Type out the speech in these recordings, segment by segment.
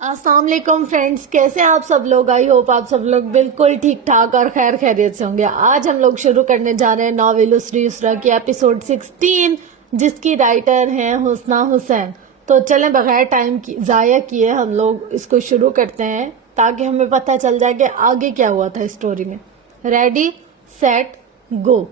السلام علیکم فرینڈز، کیسے ہیں آپ سب لوگ؟ آئی ہوپ آپ سب لوگ بالکل ٹھیک ٹھاک اور خیر خیریت سے ہوں گے۔ آج ہم لوگ شروع کرنے جا رہے ہیں ناول اسری یسریٰ کی ایپیسوڈ 16، جس کی رائٹر ہیں حسنہ حسین۔ تو چلیں بغیر ٹائم ضائع کیے ہم لوگ اس کو شروع کرتے ہیں تاکہ ہمیں پتہ چل جائے کہ آگے کیا ہوا تھا اسٹوری میں۔ ریڈی سیٹ گو۔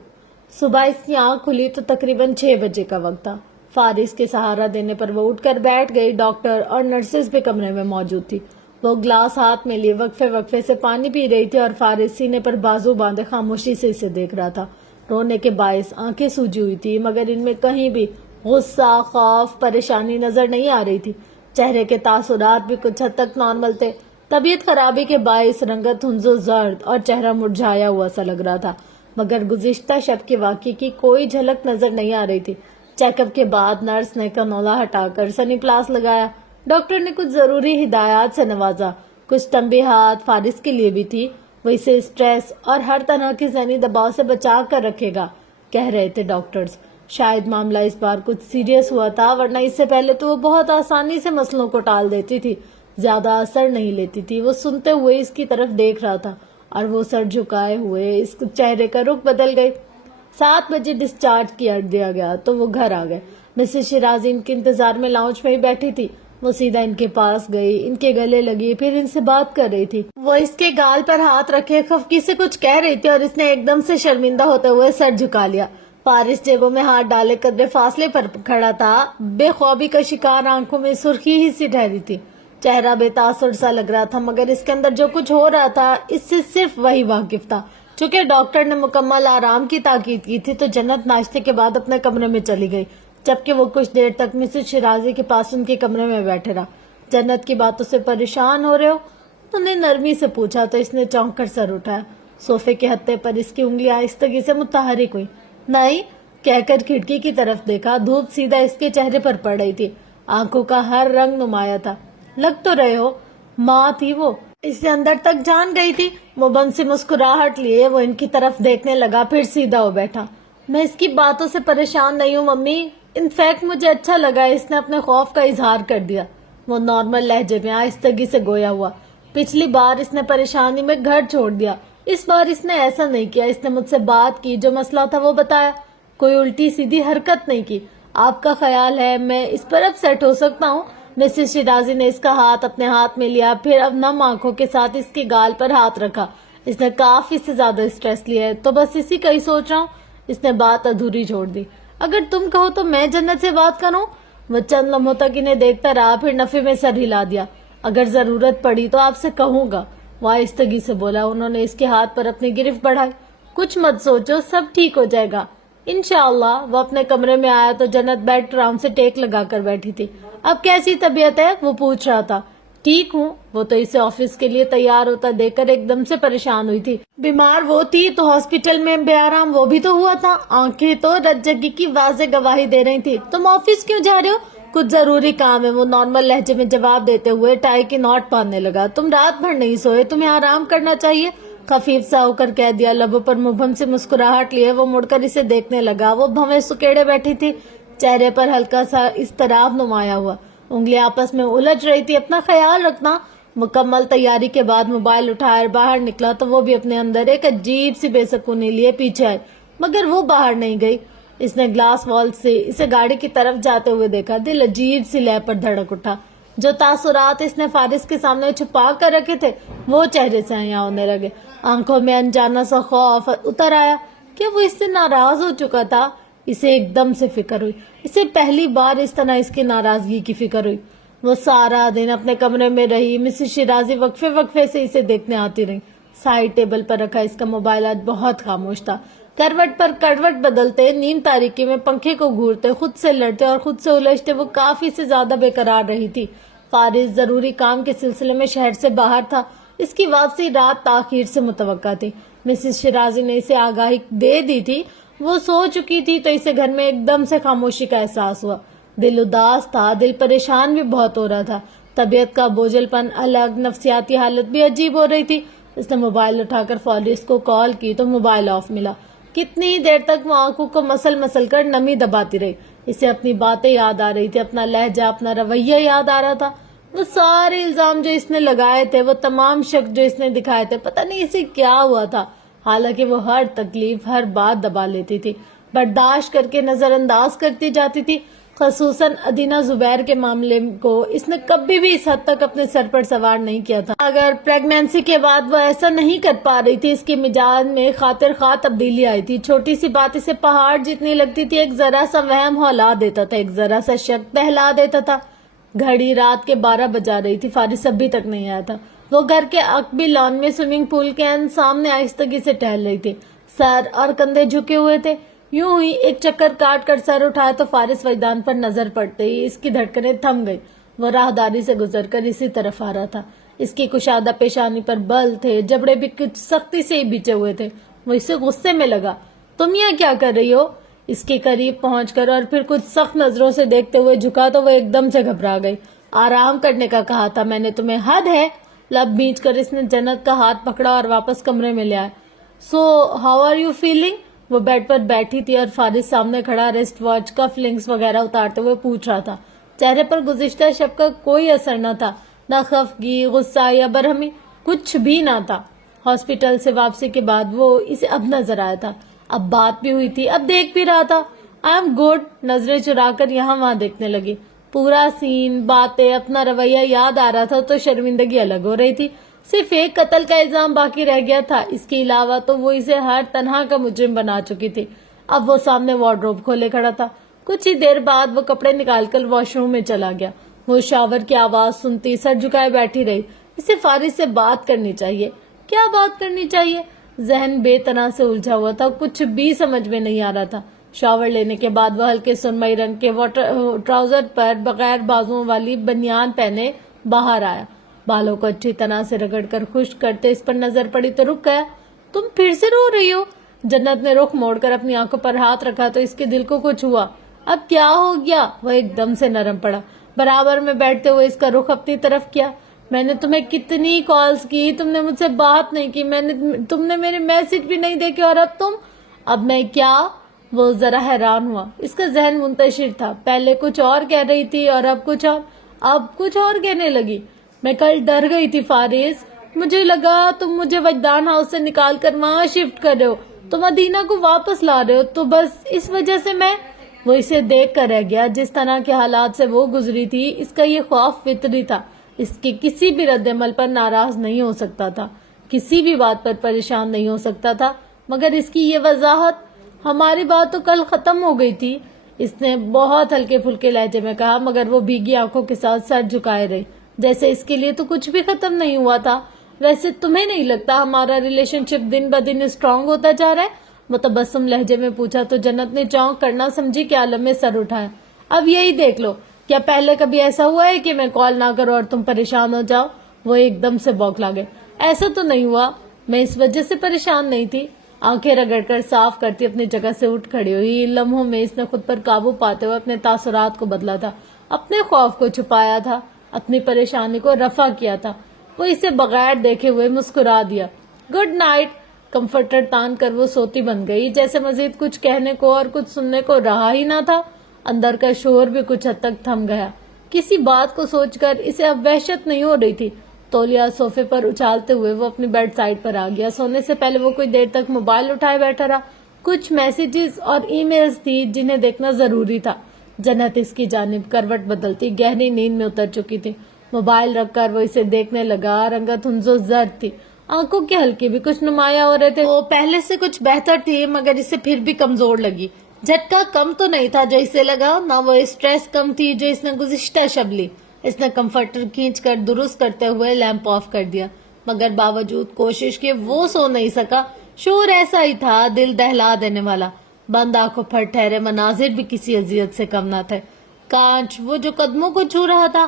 صبح اس کی آنکھ کھلی تو تقریباً 6 بجے کا وقت تھا۔ فارس کے سہارا دینے پر وہ اٹھ کر بیٹھ گئی۔ ڈاکٹر اور نرسز بھی کمرے میں موجود تھی۔ وہ گلاس ہاتھ میں لیے وقفے وقفے سے پانی پی رہی تھی اور فارس سینے پر بازو باندھے خاموشی سے اسے دیکھ رہا تھا۔ رونے کے باعث آنکھیں سوجی ہوئی تھی، مگر ان میں کہیں بھی غصہ، خوف، پریشانی نظر نہیں آ رہی تھی۔ چہرے کے تاثرات بھی کچھ حد تک نارمل تھے۔ طبیعت خرابی کے باعث رنگت ہنز و زرد اور چہرہ مرجھایا ہوا سا لگ رہا تھا، مگر گزشتہ شب کے واقعے کی کوئی جھلک نظر نہیں آ رہی تھی۔ چیک اپ کے بعد نرس نے کنولا ہٹا کر سنی پلاس لگایا۔ ڈاکٹر نے کچھ ضروری ہدایات سے نوازا۔ کچھ تنبیہات فارس کے لیے بھی تھی۔ وہ اسے اسٹریس اور ہر طرح کے ذہنی دباؤ سے بچا کر رکھے گا، کہہ رہے تھے ڈاکٹرز۔ شاید معاملہ اس بار کچھ سیریس ہوا تھا، ورنہ اس سے پہلے تو وہ بہت آسانی سے مسئلوں کو ٹال دیتی تھی، زیادہ اثر نہیں لیتی تھی۔ وہ سنتے ہوئے اس کی طرف دیکھ رہا تھا اور وہ سر جھکائے ہوئے اس چہرے کا رخ بدل گئی۔ 7 بجے ڈسچارج کیا دیا گیا تو وہ گھر آ گئے۔ مسز شیرازی ان کے انتظار میں لاؤنج میں ہی بیٹھی تھی۔ وہ سیدھا ان کے پاس گئی، ان کے گلے لگی، پھر ان سے بات کر رہی تھی۔ وہ اس کے گال پر ہاتھ رکھے خفگی سے کچھ کہہ رہی تھی اور اس نے ایک دم سے شرمندہ ہوتے ہوئے سر جھکا لیا۔ فارس جیبوں میں ہاتھ ڈالے قدرے فاصلے پر کھڑا تھا۔ بے خوابی کا شکار، آنکھوں میں سرخی ہی سی ٹھہری تھی۔ چہرہ بے تاثر سا لگ رہا تھا، مگر اس کے اندر جو کچھ ہو رہا تھا اس سے صرف وہی واقف تھا۔ چونکہ ڈاکٹر نے مکمل آرام کی تاکید کی تھی تو جنت ناشتے کے بعد اپنے کمرے میں چلی گئی، جبکہ وہ کچھ دیر تک مسز شیرازی کے پاس ان کے کمرے میں بیٹھے رہا۔ جنت کی باتوں سے پریشان ہو رہے ہو؟ انہوں نے نرمی سے پوچھا تو اس نے چونک کر سر اٹھایا۔ صوفے کے ہتھے پر اس کی انگلیاں آہستگی سے متحرک ہوئی۔ نہیں، کہہ کر کھڑکی کی طرف دیکھا۔ دھوپ سیدھا اس کے چہرے پر پڑ رہی تھی، آنکھوں کا ہر رنگ نمایاں تھا۔ لگ تو رہے ہو ماں تھی وہ، اسے اندر تک جان گئی تھی۔ مبہم سی مسکراہٹ لیے وہ ان کی طرف دیکھنے لگا، پھر سیدھا ہو بیٹھا۔ میں اس کی باتوں سے پریشان نہیں ہوں ممی، انفیکٹ مجھے اچھا لگا۔ اس نے اپنے خوف کا اظہار کر دیا۔ وہ نارمل لہجے میں آہستگی سے گویا ہوا۔ پچھلی بار اس نے پریشانی میں گھر چھوڑ دیا، اس بار اس نے ایسا نہیں کیا۔ اس نے مجھ سے بات کی، جو مسئلہ تھا وہ بتایا، کوئی الٹی سیدھی حرکت نہیں کی۔ آپ کا خیال ہے میں اس پر اب سیٹ ہو سکتا ہوں؟ مسز شیرازی نے اس کا ہاتھ اپنے ہاتھ میں لیا، پھر اب نم آنکھوں کے ساتھ اس کے گال پر ہاتھ رکھا۔ اس نے کافی سے زیادہ اسٹریس لیا ہے، تو بس اسی کا ہی سوچ رہا ہوں۔ اس نے بات ادھوری چھوڑ دی۔ اگر تم کہو تو میں جنت سے بات کروں؟ وہ چند لمحوں تک انہیں دیکھتا رہا، پھر نفی میں سر ہلا دیا۔ اگر ضرورت پڑی تو آپ سے کہوں گا، وہ آہستگی سے بولا۔ انہوں نے اس کے ہاتھ پر اپنی گرفت بڑھائی۔ کچھ مت سوچو، سب ٹھیک ہو جائے گا انشاءاللہ۔ وہ اپنے کمرے میں آیا تو جنت بیڈ راؤنڈ سے ٹیک لگا کر بیٹھی تھی۔ اب کیسی طبیعت ہے؟ وہ پوچھ رہا تھا۔ ٹھیک ہوں، وہ تو اسے آفس کے لیے تیار ہوتا دیکھ کر ایک دم سے پریشان ہوئی تھی۔ بیمار وہ تھی تو ہاسپٹل میں بے آرام وہ بھی تو ہوا تھا۔ آنکھیں تو رت جگی کی واضح گواہی دے رہی تھی۔ تم آفس کیوں جا رہے ہو؟ کچھ ضروری کام ہے، وہ نارمل لہجے میں جواب دیتے ہوئے ٹائی کی نوٹ باندھنے لگا۔ تم رات بھر نہیں سوئے، تمہیں آرام کرنا چاہیے، خفیف سا ہو کر کہہ دیا۔ لبوں پر مبہم سے مسکراہٹ لیے وہ مڑ کر اسے دیکھنے لگا۔ وہ بھویں سکیڑے بیٹھی تھی، چہرے پر ہلکا سا اضطراب نمایاں ہوا، انگلیاں آپس میں الجھ رہی تھی۔ اپنا خیال رکھنا۔ مکمل تیاری کے بعد موبائل اٹھائے باہر نکلا تو وہ بھی اپنے اندر ایک عجیب سی بے سکونی لیے پیچھے آئی، مگر وہ باہر نہیں گئی۔ اس نے گلاس وال سے اسے گاڑی کی طرف جاتے ہوئے دیکھا۔ دل عجیب سی لے پر دھڑک اٹھا۔ جو تاثرات اس نے فارس کے سامنے چھپا کر رکھے تھے وہ چہرے سے عیاں ہونے لگے۔ آنکھوں میں انجانا سا خوف اتر آیا کہ وہ اس سے ناراض ہو چکا تھا۔ اسے ایک دم سے فکر ہوئی، اسے پہلی بار اس طرح اس کی ناراضگی کی فکر ہوئی۔ وہ سارا دن اپنے کمرے میں رہی۔ مسز شیرازی وقفے وقفے سے اسے دیکھنے آتی رہی۔ سائڈ ٹیبل پر رکھا اس کا موبائل آج بہت خاموش تھا۔ کروٹ پر کروٹ بدلتے، نیم تاریکی میں پنکھے کو گھورتے، خود سے لڑتے اور خود سے الجھتے وہ کافی سے زیادہ بے قرار رہی تھی۔ فارس ضروری کام کے سلسلے میں شہر سے باہر تھا، اس کی واپسی رات تاخیر سے متوقع تھی۔ مسز شیرازی نے اسے آگاہی دے دی تھی، وہ سو چکی تھی تو اسے گھر میں ایک دم سے خاموشی کا احساس ہوا۔ دل اداس تھا، دل پریشان بھی بہت ہو رہا تھا۔ طبیعت کا بوجھل پن الگ، نفسیاتی حالت بھی عجیب ہو رہی تھی۔ اس نے موبائل اٹھا کر فارس کو کال کی تو موبائل آف ملا۔ کتنی دیر تک وہ آنکھوں کو مسل کر نمی دباتی رہی۔ اسے اپنی باتیں یاد آ رہی تھی، اپنا لہجہ، اپنا رویہ یاد آ رہا تھا۔ وہ سارے الزام جو اس نے لگائے تھے، وہ تمام شک جو اس نے دکھائے تھے، پتہ نہیں اسے کیا ہوا تھا. حالانکہ وہ ہر تکلیف، ہر بات دبا لیتی تھی، برداشت کر کے نظر انداز کرتی جاتی تھی. خصوصاً ادینہ زبیر کے معاملے کو اس نے کبھی بھی اس حد تک اپنے سر پر سوار نہیں کیا تھا. اگر پریگنینسی کے بعد وہ ایسا نہیں کر پا رہی تھی، اس کے مزاج میں خاطر خواہ تبدیلی آئی تھی. چھوٹی سی بات اسے پہاڑ جتنی لگتی تھی، ایک ذرا سا وہم ہلا دیتا تھا، ایک ذرا سا شک بہلا دیتا تھا. گھڑی رات کے 12 بجا رہی تھی، فارس ابھی تک نہیں آیا تھا. وہ گھر کے عقبی لان میں سوئمنگ پول کے سامنے آہستگی سے ٹہل رہی تھی. سر اور کندھے جھکے ہوئے تھے. یوں ہی ایک چکر کاٹ کر سر اٹھایا تو فارس وجدان پر نظر پڑتے ہی اس کی دھڑکنیں تھم گئی. وہ راہداری سے گزر کر اسی طرف آ رہا تھا. اس کی کشادہ پیشانی پر بل تھے، جبڑے بھی کچھ سختی سے ہی بچے ہوئے تھے. وہ اسے غصے میں لگا. تم یہاں کیا کر رہی ہو؟ اس کے قریب پہنچ کر اور پھر کچھ سخت نظروں سے دیکھتے ہوئے جھکا تو وہ ایک دم سے گھبرا گئی. آرام کرنے کا کہا تھا میں نے تمہیں، حد ہے. لب بھینچ کر اس نے جنت کا ہاتھ پکڑا اور واپس کمرے میں لے آیا. So how are you feeling? وہ بیڈ پر بیٹھی تھی اور فارس سامنے کھڑا ریسٹ واچ کا فلنگز وغیرہ اتارتے ہوئے پوچھ رہا تھا. چہرے پر گزشتہ شب کا کوئی اثر نہ تھا، نہ خفگی، غصہ یا برہمی، کچھ بھی نہ تھا. ہاسپٹل سے واپسی کے بعد وہ اسے اب نظر آیا تھا. اب بات بھی ہوئی تھی، اب دیکھ بھی رہا تھا. I am good. نظریں چرا کر یہاں وہاں دیکھنے لگی. پورا سین، باتیں، اپنا رویہ یاد آ رہا تھا تو شرمندگی الگ ہو رہی تھی. صرف ایک قتل کا الزام باقی رہ گیا تھا. اس کے علاوہ تو وہ اسے ہر طرح کا مجرم بنا چکی تھی. اب وہ سامنے وارڈروب کھولے کھڑا تھا. کچھ ہی دیر بعد وہ کپڑے نکال کر واش روم میں چلا گیا. وہ شاور کی آواز سنتی سر جھکائے بیٹھی رہی. اسے فارس سے بات کرنی چاہیے. کیا بات کرنی چاہیے؟ ذہن بے تناظر سے الجھا ہوا تھا، کچھ بھی سمجھ میں نہیں آ رہا تھا. شاور لینے کے بعد وہ ہلکے سرمئی رنگ کے ٹراؤزر پر بغیر بازوؤں والی بنیان پہنے باہر آیا. بالوں کو اچھی طرح سے رگڑ کر خشک کرتے اس پر نظر پڑی تو رک گیا. تم پھر سے رو رہی ہو؟ جنت نے رخ موڑ کر اپنی آنکھوں پر ہاتھ رکھا تو اس کے دل کو کچھ ہوا. اب کیا ہو گیا؟ وہ ایک دم سے نرم پڑا. برابر میں بیٹھتے ہوئے اس کا رخ اپنی طرف کیا. میں نے تمہیں کتنی کالز کی، تم نے مجھ سے بات نہیں کی، تم نے میرے میسج بھی نہیں دیکھے، اور اب میں کیا؟ وہ ذرا حیران ہوا. اس کا ذہن منتشر تھا. پہلے کچھ اور کہہ رہی تھی اور اب کچھ اور کہنے لگی. میں کل ڈر گئی تھی فارس. مجھے لگا تم مجھے وجدان ہاؤس سے نکال کر وہاں شفٹ کر رہے ہو، تم ادینہ کو واپس لا رہے ہو، تو بس اس وجہ سے وہ اسے دیکھ کر رہ گیا. جس طرح کے حالات سے وہ گزری تھی، اس کا یہ خوف فطری تھا. اس کے کسی بھی رد عمل پر ناراض نہیں ہو سکتا تھا، کسی بھی بات پر پریشان نہیں ہو سکتا تھا، مگر اس کی یہ وضاحت. ہماری بات تو کل ختم ہو گئی تھی، اس نے بہت ہلکے پھلکے لہجے میں کہا، مگر وہ بھیگی آنکھوں کے ساتھ سر جھکائے رہی، جیسے اس کے لیے تو کچھ بھی ختم نہیں ہوا تھا. ویسے تمہیں نہیں لگتا ہمارا ریلیشن شپ دن بدن اسٹرانگ ہوتا جا رہا ہے؟ متبسم لہجے میں پوچھا تو جنت نے چونک کرنا سمجھی کہ عالم میں سر اٹھایا. اب یہی دیکھ لو، کیا پہلے کبھی ایسا ہوا ہے کہ میں کال نہ کروں اور تم پریشان ہو جاؤ؟ وہ ایک دم سے بوکھلا گئے. ایسا تو نہیں ہوا، میں اس وجہ سے پریشان نہیں تھی. آنکھیں رگڑ کر صاف کرتی اپنی جگہ سے اٹھ کھڑی ہوئی. لمحوں میں اس نے خود پر قابو پاتے ہوئے اپنے تاثرات کو بدلا تھا، اپنے خوف کو چھپایا تھا، اپنی پریشانی کو رفع کیا تھا. وہ اسے بغیر دیکھے ہوئے مسکرا دیا. Good night. کمفرٹر تان کر وہ سوتی بن گئی، جیسے مزید کچھ کہنے کو اور کچھ سننے کو رہا ہی نہ تھا. اندر کا شور بھی کچھ حد تک تھم گیا. کسی بات کو سوچ کر اسے اب وحشت نہیں ہو رہی تھی. تولیہ صوفے پر اچھالتے ہوئے وہ اپنی بیڈ سائڈ پر آ گیا. سونے سے پہلے وہ کوئی دیر تک موبائل اٹھائے بیٹھا رہا. کچھ میسیجز اور ای میلز تھی جنہیں دیکھنا ضروری تھا. جنت اس کی جانب کروٹ بدلتی گہری نیند میں اتر چکی تھی. موبائل رکھ کر وہ اسے دیکھنے لگا. رنگت ہنزو زرد تھی، آنکھوں کے حلقے بھی کچھ نمایاں ہو رہے تھے. وہ پہلے سے کچھ بہتر تھی، مگر اسے پھر بھی کمزور لگی. جھٹکا کم تو نہیں تھا جو اسے لگا، نہ وہ اسٹریس کم تھی جو اس نے گزشتہ شب لی. اس نے کمفرٹر کھینچ کر درست کرتے ہوئے لیمپ آف کر دیا، مگر باوجود کوشش کے وہ سو نہیں سکا. شور ایسا ہی تھا، دل دہلا دینے والا. بند آنکھوں پر ٹھہرے مناظر بھی کسی اذیت سے کم نہ تھے. کانچ، وہ جو قدموں کو چھو رہا تھا،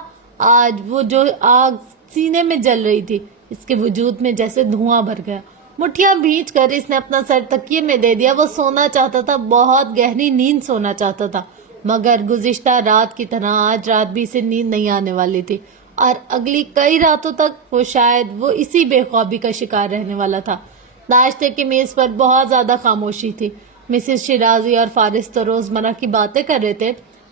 آج وہ جو آگ سینے میں جل رہی تھی، اس کے وجود میں جیسے دھواں بھر گیا. مٹھیاں بھینچ کر اس نے اپنا سر تکیے میں دے دیا. وہ سونا چاہتا تھا، بہت گہری نیند سونا چاہتا تھا، مگر گزشتہ رات کی طرح آج رات بھی اسے نیند نہیں آنے والی تھی، اور اگلی کئی راتوں تک وہ شاید اسی بے خوابی کا شکار رہنے والا تھا. ناشتے کی میز پر بہت زیادہ خاموشی تھی. مسز شیرازی اور فارس تو روزمرہ کی باتیں کر رہے تھے.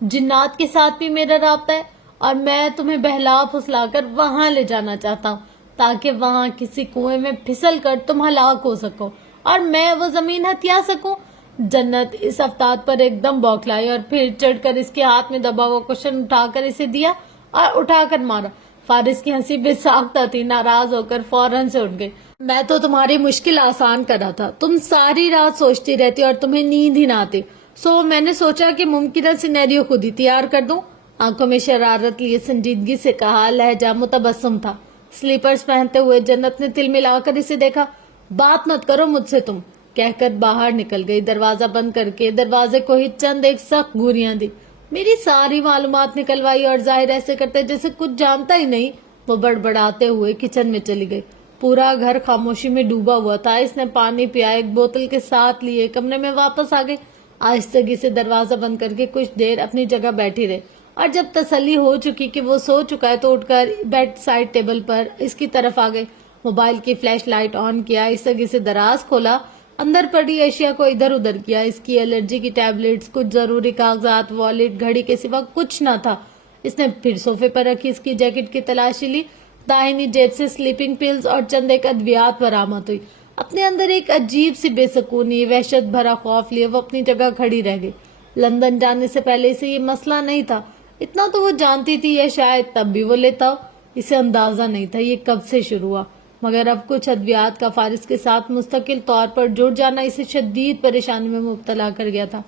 جنات کے ساتھ بھی میرا رابطہ ہے اور میں تمہیں بہلا پھسلا کر وہاں لے جانا چاہتا ہوں تاکہ وہاں کسی کنویں میں پھسل کر تم ہلاک ہو سکو اور میں وہ زمین ہتھیا سکوں۔ جنت اس افتاد پر ایک دم بوکھلائی اور پھر چڑھ کر اس کے ہاتھ میں دبا ہوا کوشن اٹھا کر اسے دیا اور اٹھا کر مارا۔ فارس کی ہنسی بے ساختہ تھی، ناراض ہو کر فوراً سے اٹھ گئی۔ میں تو تمہاری مشکل آسان کر رہا تھا، تم ساری رات سوچتی رہتی اور تمہیں نیند ہی نہ آتی، سو میں نے سوچا کہ ممکنہ سینیریو خود ہی تیار کر دوں۔ آنکھوں میں شرارت لیے سنجیدگی سے کہا، لہجہ متبسم تھا۔ سلیپرز پہنتے ہوئے جنت نے تل ملا کر اسے دیکھا۔ بات مت کرو مجھ سے تم، کہہ کر باہر نکل گئی۔ دروازہ بند کر کے دروازے کو ہی چند ایک سخت گھوریاں دی۔ میری ساری معلومات نکلوائی اور ظاہر ایسے کرتے جیسے کچھ جانتا ہی نہیں۔ وہ بڑبڑاتے ہوئے کچن میں چلی گئی۔ پورا گھر خاموشی میں ڈوبا ہوا تھا۔ اس نے پانی پیا، ایک بوتل کے ساتھ لیے کمرے میں واپس آ گئی۔ آہستگی سے دروازہ بند کر کے کچھ دیر اپنی جگہ بیٹھی رہے اور جب تسلی ہو چکی کہ وہ سو چکا ہے تو اٹھ کر بیڈ سائڈ ٹیبل پر اس کی طرف آ گئی۔ موبائل کی فلیش لائٹ آن کیا، آہستگی سے دراز کھولا، اندر پڑی اشیاء کو ادھر ادھر کیا۔ اس کی الرجی کی ٹیبلٹس، کچھ ضروری کاغذات، والیٹ، گھڑی کے سوا کچھ نہ تھا۔ اس نے پھر صوفے پر رکھی اس کی جیکٹ کی تلاشی لی۔ داہنی جیب سے سلیپنگ پلز اور چند ایک ادویات برآمد ہوئی۔ اپنے اندر ایک عجیب سی بے سکونی، وحشت بھرا خوف لیے وہ اپنی جگہ کھڑی رہ گئی۔ لندن جانے سے پہلے اسے یہ مسئلہ نہیں تھا، اتنا تو وہ جانتی تھی، یا شاید تب بھی وہ لیتا ہو۔ اسے اندازہ نہیں تھا یہ کب سے شروع ہوا، مگر اب کچھ ادویات کا فارس کے ساتھ مستقل طور پر جڑ جانا اسے شدید پریشانی میں مبتلا کر گیا تھا۔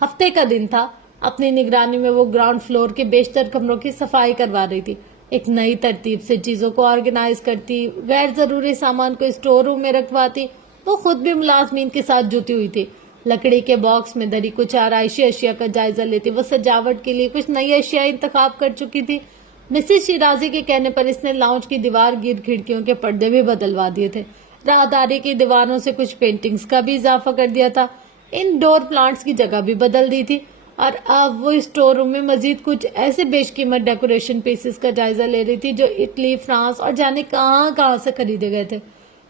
ہفتے کا دن تھا۔ اپنی نگرانی میں وہ گراؤنڈ فلور کے بیشتر کمروں کی صفائی کروا رہی تھی، ایک نئی ترتیب سے چیزوں کو آرگنائز کرتی، غیر ضروری سامان کو اسٹور روم میں رکھواتی۔ وہ خود بھی ملازمین کے ساتھ جتی ہوئی تھی، لکڑی کے باکس میں دری کچھ آرائشی اشیاء کا جائزہ لیتی۔ وہ سجاوٹ کے لیے کچھ نئی اشیاء انتخاب کر چکی تھی۔ مسز شیرازی کے کہنے پر اس نے لاؤنج کی دیوار گرد کھڑکیوں کے پردے بھی بدلوا دیے تھے، راہداری کی دیواروں سے کچھ پینٹنگز کا بھی اضافہ کر دیا تھا، ان ڈور پلانٹس کی جگہ بھی بدل دی تھی، اور اب وہ اسٹور روم میں مزید کچھ ایسے بیش قیمت ڈیکوریشن پیسز کا جائزہ لے رہی تھی جو اٹلی، فرانس اور جانے کہاں کہاں سے خریدے گئے تھے۔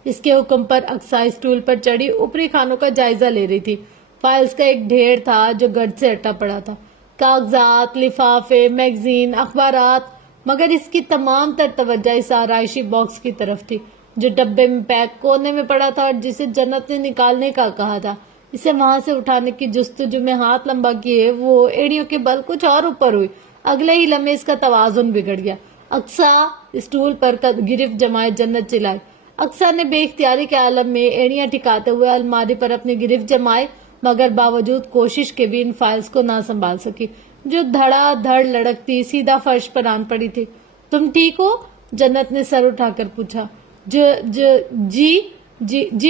اس کے حکم پر اقصی اسٹول پر چڑھی اوپری خانوں کا جائزہ لے رہی تھی۔ فائلز کا ایک ڈھیر تھا جو گرد سے اٹا پڑا تھا، کاغذات، لفافے، میگزین، اخبارات، مگر اس کی تمام تر توجہ اس آرائشی باکس کی طرف تھی جو ڈبے میں پیک کونے میں پڑا تھا اور جسے جنت نے نکالنے کا کہا تھا۔ اسے وہاں سے اٹھانے کی جستجو میں ہاتھ لمبا کیے وہ ایڑیوں کے بل کچھ اور اوپر ہوئی۔ اگلے ہی لمحے اس کا توازن بگڑ گیا۔ اقصا اسٹول پر گرفت جمائے جنت چلائی۔ اقصا نے بے اختیاری کے عالم میں ایڑیاں ٹکاتے ہوئے الماری پر اپنی گرفت جمائے، مگر باوجود کوشش کے بھی ان فائلز کو نہ سنبھال سکی جو دھڑا دھڑ لڑکتی سیدھا فرش پر آن پڑی تھی۔ تم ٹھیک ہو؟ جنت نے سر اٹھا کر پوچھا۔ جی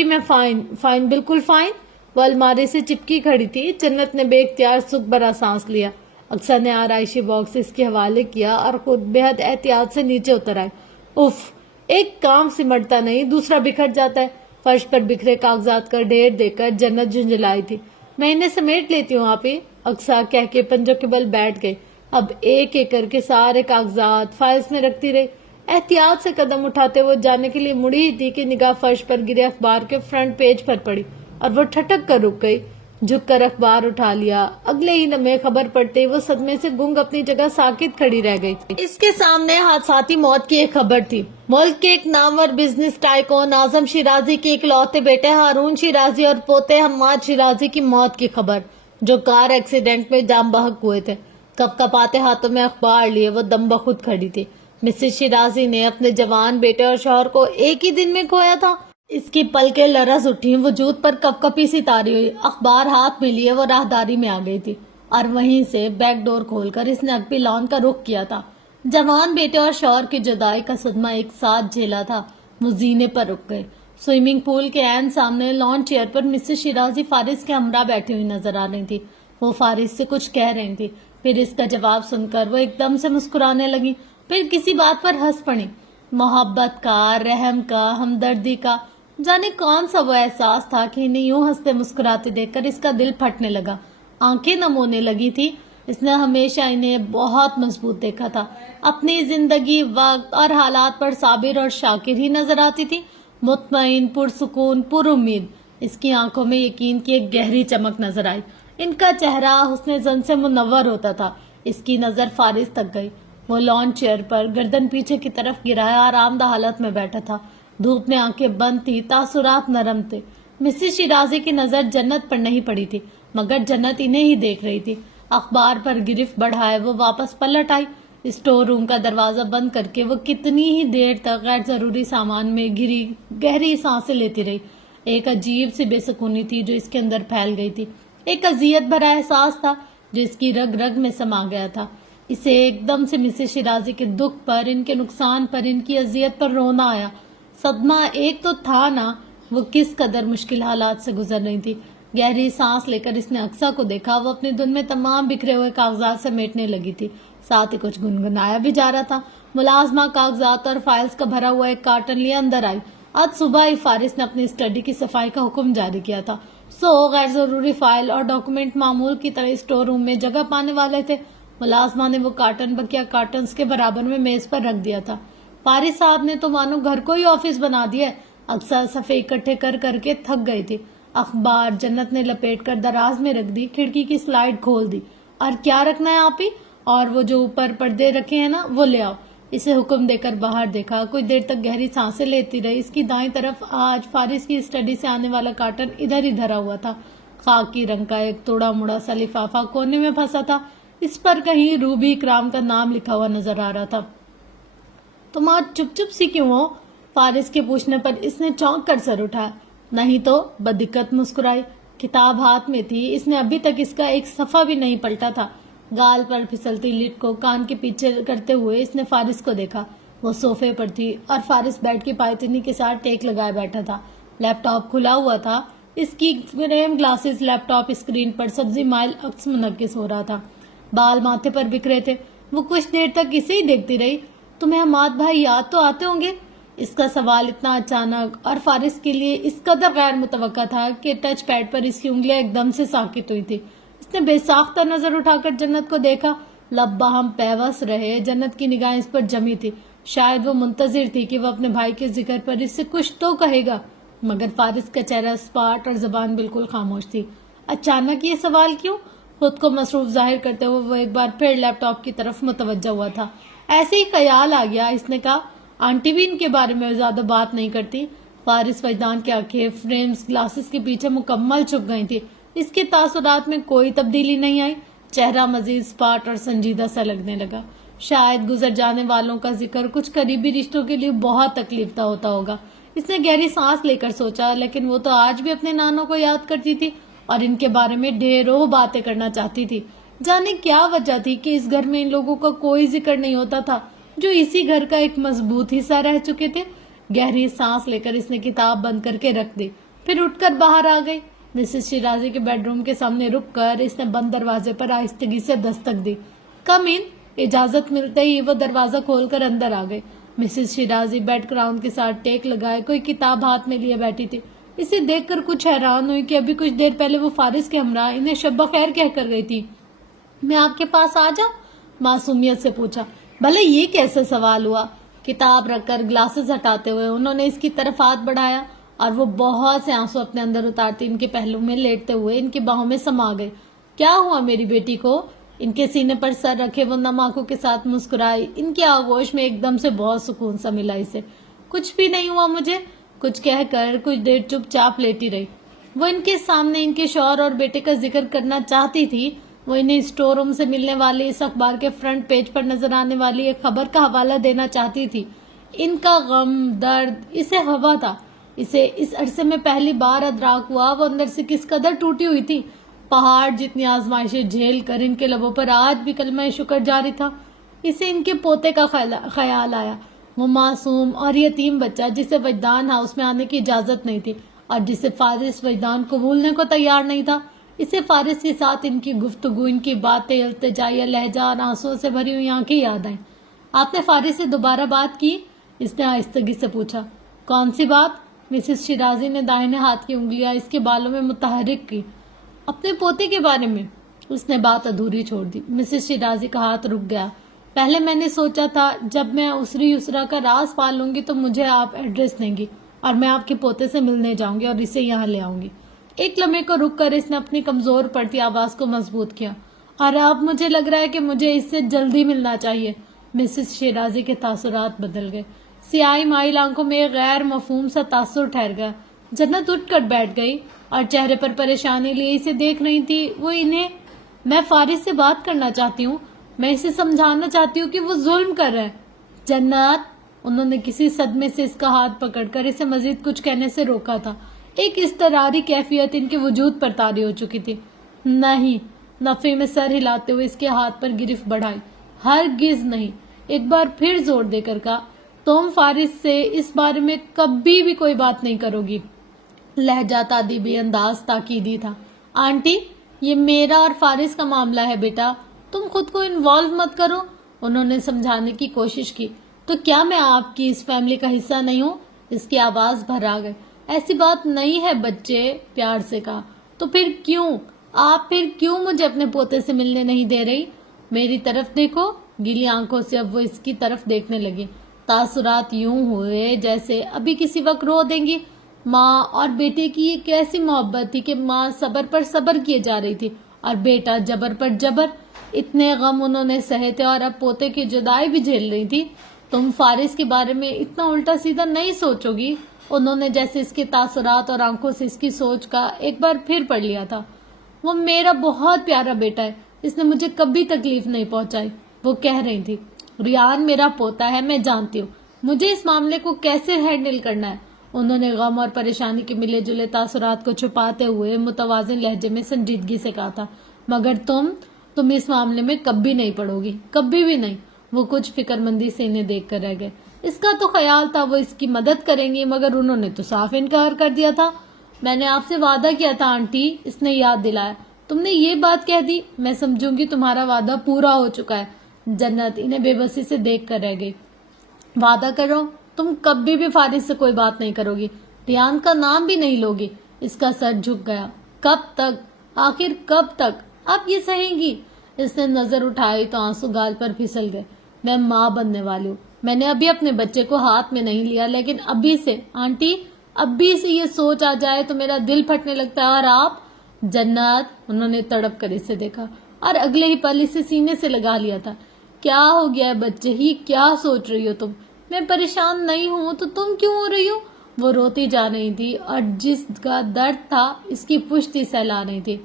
میں فائن، بالکل فائن۔ وہ الماری سے چپکی کھڑی تھی۔ جنت نے بے اختیار سکھ بھرا سانس لیا۔ اقصا نے آرائشی باکس اس کے حوالے کیا اور خود بے حد احتیاط سے نیچے اتر آئے۔ اف، ایک کام سمٹتا نہیں دوسرا بکھر جاتا ہے۔ فرش پر بکھرے کاغذات کا ڈھیر دیکھ کر جنت جھنجھلائی تھی۔ میں انہیں سمیٹ لیتی ہوں آپ ہی، اقصا کہہ کے پنجوں کے بل بیٹھ گئے۔ اب ایک ایک کر کے سارے کاغذات فائلز میں رکھتی رہی۔ احتیاط سے قدم اٹھاتے ہوئے جانے کے لیے مڑی ہی تھی کہ نگاہ فرش پر گرے اخبار کے فرنٹ پیج پر پڑی اور وہ ٹھٹک کر رک گئی۔ جھک کر اخبار اٹھا لیا۔ اگلے ہی لمحے خبر پڑتے وہ صدمے سے گنگ اپنی جگہ ساکت کھڑی رہ گئی تھی۔ اس کے سامنے حادثاتی موت کی ایک خبر تھی۔ ملک کے ایک نامور بزنس ٹائکون اعظم شیرازی کے اکلوتے بیٹے ہارون شیرازی اور پوتے حماد شیرازی کی موت کی خبر، جو کار ایکسیڈنٹ میں جام بحق ہوئے تھے۔ کپ کپاتے ہاتھوں میں اخبار لیے وہ دم بخود کھڑی تھی۔ مسز شیرازی نے اپنے جوان بیٹے اور شوہر کو ایک ہی دن میں کھویا تھا۔ اس کی پلکیں لرز اٹھی، وجود پر کپ کپی سی تاری ہوئی۔ اخبار ہاتھ میں لیے وہ راہداری میں آ گئی تھی اور وہیں سے بیک ڈور کھول کر اس نے اگبی لان کا رخ کیا تھا۔ جوان بیٹے اور شوہر کی جدائی کا صدمہ ایک ساتھ جھیلا تھا۔ وہ زینے پر رک گئے۔ سوئمنگ پول کے عین سامنے لان چیئر پر مسز شیرازی فارس کے ہمراہ بیٹھی ہوئی نظر آ رہی تھی۔ وہ فارس سے کچھ کہہ رہی تھی، پھر اس کا جواب سن کر وہ ایک دم سے مسکرانے لگی، پھر کسی بات پر ہنس پڑی۔ محبت کا، رحم کا، ہمدردی کا، جانے کون سا وہ احساس تھا کہ انہیں یوں ہنستے مسکراتے دیکھ کر اس کا دل پھٹنے لگا، آنکھیں نم ہونے لگی تھی۔ اس نے ہمیشہ انہیں بہت مضبوط دیکھا تھا، اپنی زندگی، وقت اور حالات پر صابر اور شاکر ہی نظر آتی تھی، مطمئن، پرسکون، پر امید۔ اس کی آنکھوں میں یقین کی ایک گہری چمک نظر آئی۔ ان کا چہرہ حسن زن سے منور ہوتا تھا۔ اس کی نظر فارس تک گئی۔ وہ لان چیئر پر گردن پیچھے کی طرف گرایا آرام دہ حالت میں بیٹھا تھا۔ دھوپ میں آنکھیں بند تھی، تاثرات نرم تھے۔ مسز شیرازی کی نظر جنت پر نہیں پڑی تھی، مگر جنت انہیں ہی دیکھ رہی تھی۔ اخبار پر گرفت بڑھائے وہ واپس پلٹ آئی۔ اسٹور روم کا دروازہ بند کر کے وہ کتنی ہی دیر تک غیر ضروری سامان میں گہری سانسیں لیتی رہی۔ ایک عجیب سی بے سکونی تھی جو اس کے اندر پھیل گئی تھی۔ ایک اذیت بھرا احساس تھا جو اس کی رگ رگ میں سما گیا تھا۔ اسے ایک دم سے مسز شیرازی کے دکھ پر، ان کے نقصان پر، ان کی اذیت پر رونا آیا۔ صدمہ ایک تو تھا نا، وہ کس قدر مشکل حالات سے گزر رہی تھی۔ گہری سانس لے کر اس نے اقصیٰ کو دیکھا۔ وہ اپنے دن میں تمام بکھرے ہوئے کاغذات سمیٹنے لگی تھی، ساتھ ہی کچھ گنگنایا بھی جا رہا تھا۔ ملازمہ کاغذات اور فائلز کا بھرا ہوا ایک کارٹن لیے اندر آئی۔ آج صبح ہی فارس نے اپنی اسٹڈی کی صفائی کا حکم جاری کیا تھا، غیر ضروری فائل اور ڈاکومنٹ معمول کی طرح اسٹور روم میں جگہ پانے والے تھے۔ ملازمہ نے وہ کارٹن بقیہ کارٹنز کے برابر میں میز پر رکھ دیا تھا۔ فارس صاحب نے تو مانو گھر کو ہی آفس بنا دیا ہے۔ اکثر صفحے اکٹھے کر کر کے تھک گئی تھی۔ اخبار جنت نے لپیٹ کر دراز میں رکھ دی، کھڑکی کی سلائیڈ کھول دی۔ اور کیا رکھنا ہے آپ ہی؟ اور وہ جو اوپر پردے رکھے ہیں نا، وہ لے آؤ۔ اسے حکم دے کر باہر دیکھا۔ کچھ دیر تک گہری سانسیں لیتی رہی۔ اس کی دائیں طرف آج فارس کی اسٹڈی سے آنے والا کارٹن ادھر ہی دھرا ہوا تھا۔ خاکی رنگ کا ایک توڑا موڑا سا لفافہ کونے میں پھنسا تھا۔ اس پر کہیں روبی اکرام کا نام لکھا ہوا نظر آ رہا تھا۔ تم آج چپ چپ سی کیوں ہو؟ فارس کے پوچھنے پر اس نے چونک کر سر اٹھایا۔ نہیں تو، بدقت مسکرائی۔ کتاب ہاتھ میں تھی، اس نے ابھی تک اس کا ایک صفحہ بھی نہیں پلٹا تھا۔ گال پر پھسلتی لٹ کو کان کے پیچھے کرتے ہوئے اس نے فارس کو دیکھا۔ وہ صوفے پر تھی اور فارس بیڈ کی پائتنی کے ساتھ ٹیک لگائے بیٹھا تھا۔ لیپ ٹاپ کھلا ہوا تھا۔ اس کی فریم گلاسز لیپ ٹاپ اسکرین پر سبزی مائل عکس منعکس ہو رہا تھا۔ بال ماتھے پر بکھرے تھے۔ وہ کچھ دیر تک اسے ہی دیکھتی رہی۔ تمہیں حماد بھائی یاد تو آتے ہوں گے؟ اس کا سوال اتنا اچانک اور فارس کے لیے اس قدر غیر متوقع تھا کہ ٹچ پیڈ پر اس کی انگلیاں ایک دم سے ساکت ہوئی تھی۔ اس نے بے ساختہ نظر اٹھا کر جنت کو دیکھا۔ لب باہم پیوست رہے۔ جنت کی نگاہیں اس پر جمی تھی۔ شاید وہ منتظر تھی کہ وہ اپنے بھائی کے ذکر پر اس سے کچھ تو کہے گا، مگر فارس کا چہرہ سپاٹ اور زبان بالکل خاموش تھی۔ اچانک یہ سوال کیوں؟ خود کو مصروف ظاہر کرتے ہوئے وہ ایک بار پھر لیپ ٹاپ کی طرف متوجہ ہوا تھا۔ ایسے ہی خیال آ گیا، اس نے کہا۔ آنٹی بھی ان کے بارے میں زیادہ بات نہیں کرتی۔ فارس وجدان کی آنکھیں فریمز گلاسز کے پیچھے مکمل چھپ گئی تھی۔ اس کے تاثرات میں کوئی تبدیلی نہیں آئی۔ چہرہ مزید سپاٹ اور سنجیدہ سا لگنے لگا۔ شاید گزر جانے والوں کا ذکر کچھ قریبی رشتوں کے لیے بہت تکلیف دہ ہوتا ہوگا۔ اس نے گہری سانس لے کر سوچا، لیکن وہ تو آج بھی اپنے نانوں کو یاد کرتی تھی اور ان کے بارے میں ڈھیروں باتیں کرنا چاہتی تھی۔ جانے کیا وجہ تھی کہ اس گھر میں ان لوگوں کا کوئی ذکر نہیں ہوتا تھا جو اسی گھر کا ایک مضبوط حصہ رہ چکے تھے۔ گہری سانس لے کر اس نے کتاب بند کر کے رکھ دی، پھر اٹھ کر باہر آ گئی۔ مسز شیرازی کے بیڈ روم کے سامنے رک کر اس نے بند دروازے پر آہستگی سے دستک دی۔ کم ان۔ اجازت ملتے ہی وہ دروازہ کھول کر اندر آ گئے۔ مسز شیرازی بیڈ کراؤن کے ساتھ ٹیک لگائے کوئی کتاب ہاتھ میں لیے بیٹھی تھی۔ اسے دیکھ کر کچھ حیران ہوئی کہ ابھی کچھ دیر پہلے وہ فارس کے ہمراہ انہیں شب بخیر کہہ کر گئی تھی۔ میں آپ کے پاس آ جاؤں؟ معصومیت سے پوچھا۔ بھلے یہ کیسے سوال ہوا؟ کتاب رکھ کر گلاسز ہٹاتے ہوئے انہوں نے اس کی طرف ہاتھ بڑھایا اور وہ بہت سے آنسو اپنے اندر اتارتی ان کے پہلو میں لیٹتے ہوئے ان کی باہوں میں سما گئے۔ کیا ہوا میری بیٹی کو؟ ان کے سینے پر سر رکھے وہ نم آنکھوں کے ساتھ مسکرائی۔ ان کی آغوش میں ایک دم سے بہت سکون سا ملا اسے۔ کچھ بھی نہیں ہوا مجھے، کچھ کہہ کر کچھ دیر چپ چاپ لیٹی رہی۔ وہ ان کے سامنے ان کے شوہر اور بیٹے کا ذکر کرنا چاہتی تھی۔ وہ انہیں اسٹور روم سے ملنے والی اس اخبار کے فرنٹ پیج پر نظر آنے والی ایک خبر کا حوالہ دینا چاہتی تھی۔ ان کا غم، درد اسے ہوا تھا۔ اسے اس عرصے میں پہلی بار ادراک ہوا وہ اندر سے کس قدر ٹوٹی ہوئی تھی۔ پہاڑ جتنی آزمائشیں جھیل کر ان کے لبوں پر آج بھی کلمہ شکر جاری تھا۔ اسے ان کے پوتے کا خیال آیا، وہ معصوم اور یتیم بچہ جسے وجدان ہاؤس میں آنے کی اجازت نہیں تھی اور جسے فارس وجدان قبولنے کو تیار نہیں تھا۔ اسے فارس کے ساتھ ان کی گفتگو، ان کی باتیں، التجائیہ لہجہ اور آنسوؤں سے بھری ہوئی آنکھیں یاد آئیں۔ آپ نے فارس سے دوبارہ بات کی؟ اس نے آہستگی سے پوچھا۔ کون سی بات؟ مسز شیرازی نے داہنے ہاتھ کی انگلیاں اس کے بالوں میں متحرک کی۔ اپنے پوتے کے بارے میں۔ اس نے بات ادھوری چھوڑ دی۔ مسز شیرازی کا ہاتھ رک گیا۔ پہلے میں نے سوچا تھا جب میں اسری یسرا کا راز پالوں گی تو مجھے آپ ایڈریس دیں گی اور میں آپ کے پوتے سے ملنے جاؤں گی اور اسے یہاں لے آؤں گی۔ ایک لمحے کو رک کر اس نے اپنی کمزور پڑتی آواز کو مضبوط کیا. اور اب مجھے لگ رہا ہے کہ مجھے اس سے جلدی ملنا چاہیے. مسز شیرازی کے تاثرات بدل گئے. سیاہی مائل آنکھوں میں غیر مفہوم سا تاثر ٹھہر گیا. جنت اٹھ کر بیٹھ گئی اور چہرے پر پریشانی لیے اسے دیکھ رہی تھی. وہ انہیں میں فارس سے بات کرنا چاہتی ہوں. میں اسے سمجھانا چاہتی ہوں کہ وہ ظلم کر رہا ہے. جنت. انہوں نے کسی صدمے سے اس کا ہاتھ پکڑ کر اسے مزید کچھ کہنے سے روکا تھا. ایک اضطراری کیفیت ان کے وجود پر طاری ہو چکی تھی. نہیں. نفی میں سر ہلاتے ہوئے اس کے ہاتھ پر گرفت بڑھائی. ہرگز نہیں. ایک بار پھر زور دے کر کہا. تم فارس سے اس بارے میں کبھی بھی کوئی بات نہیں کرو گی. لہجہ تادیبی انداز تاکیدی تھا. آنٹی یہ میرا اور فارس کا معاملہ ہے بیٹا, تم خود کو انوالو مت کرو. انہوں نے سمجھانے کی کوشش کی. تو کیا میں آپ کی اس فیملی کا حصہ نہیں ہوں؟ اس کی آواز بھر آ گئی. ایسی بات نہیں ہے بچے, پیار سے کہا. تو پھر کیوں آپ مجھے اپنے پوتے سے ملنے نہیں دے رہی؟ میری طرف دیکھو. گیلی آنکھوں سے اب وہ اس کی طرف دیکھنے لگی. تاثرات یوں ہوئے جیسے ابھی کسی وقت رو دیں گی. ماں اور بیٹے کی یہ کیسی محبت تھی کہ ماں صبر پر صبر کیے جا رہی تھی اور بیٹا جبر پر جبر. اتنے غم انہوں نے سہے تھے اور اب پوتے کی جدائی بھی جھیل رہی تھی. تم فارس کے بارے میں اتنا الٹا سیدھا نہیں سوچو گی. انہوں نے جیسے اس کے تاثرات اور آنکھوں سے اس کی سوچ کا ایک بار پھر پڑھ لیا تھا. وہ میرا بہت پیارا بیٹا ہے, اس نے مجھے کبھی تکلیف نہیں پہنچائی. وہ کہہ رہی تھی. ریان میرا پوتا ہے, میں جانتی ہوں مجھے اس معاملے کو کیسے ہینڈل کرنا ہے. انہوں نے غم اور پریشانی کے ملے جلے تاثرات کو چھپاتے ہوئے متوازن لہجے میں سنجیدگی سے کہا تھا. مگر تم اس معاملے میں کبھی نہیں پڑو گی, کبھی بھی نہیں. وہ کچھ فکر مندی سے انہیں دیکھ کر رہ گئے. اس کا تو خیال تھا وہ اس کی مدد کریں گی, مگر انہوں نے تو صاف انکار کر دیا تھا. میں نے آپ سے وعدہ کیا تھا آنٹی, اس نے یاد دلایا. تم نے یہ بات کہہ دی. میں سمجھوں گی تمہارا وعدہ پورا ہو چکا ہے. جنت انہیں بے بسی سے دیکھ کر رہ گئی. وعدہ کرو تم کبھی بھی فارس سے کوئی بات نہیں کرو گی, ریان کا نام بھی نہیں لوگی. اس کا سر جھک گیا. کب تک, آخر کب تک آپ یہ سہیں گی؟ اس نے نظر اٹھائی تو آنسو گال پر پھسل گئے. میں ماں بننے والی ہوں. میں نے ابھی اپنے بچے کو ہاتھ میں نہیں لیا, لیکن ابھی سے آنٹی, ابھی سے یہ سوچ آ جائے تو میرا دل پھٹنے لگتا ہے. اور آپ جنت, انہوں نے تڑپ کر اسے دیکھا اور اگلے ہی پل اسے سینے سے لگا لیا تھا. کیا ہو گیا ہے بچے ہی, کیا سوچ رہی ہو تم؟ میں پریشان نہیں ہوں تو تم کیوں ہو رہی ہو؟ وہ روتی جا رہی تھی اور جس کا درد تھا اس کی پشتی سہلا رہی تھی.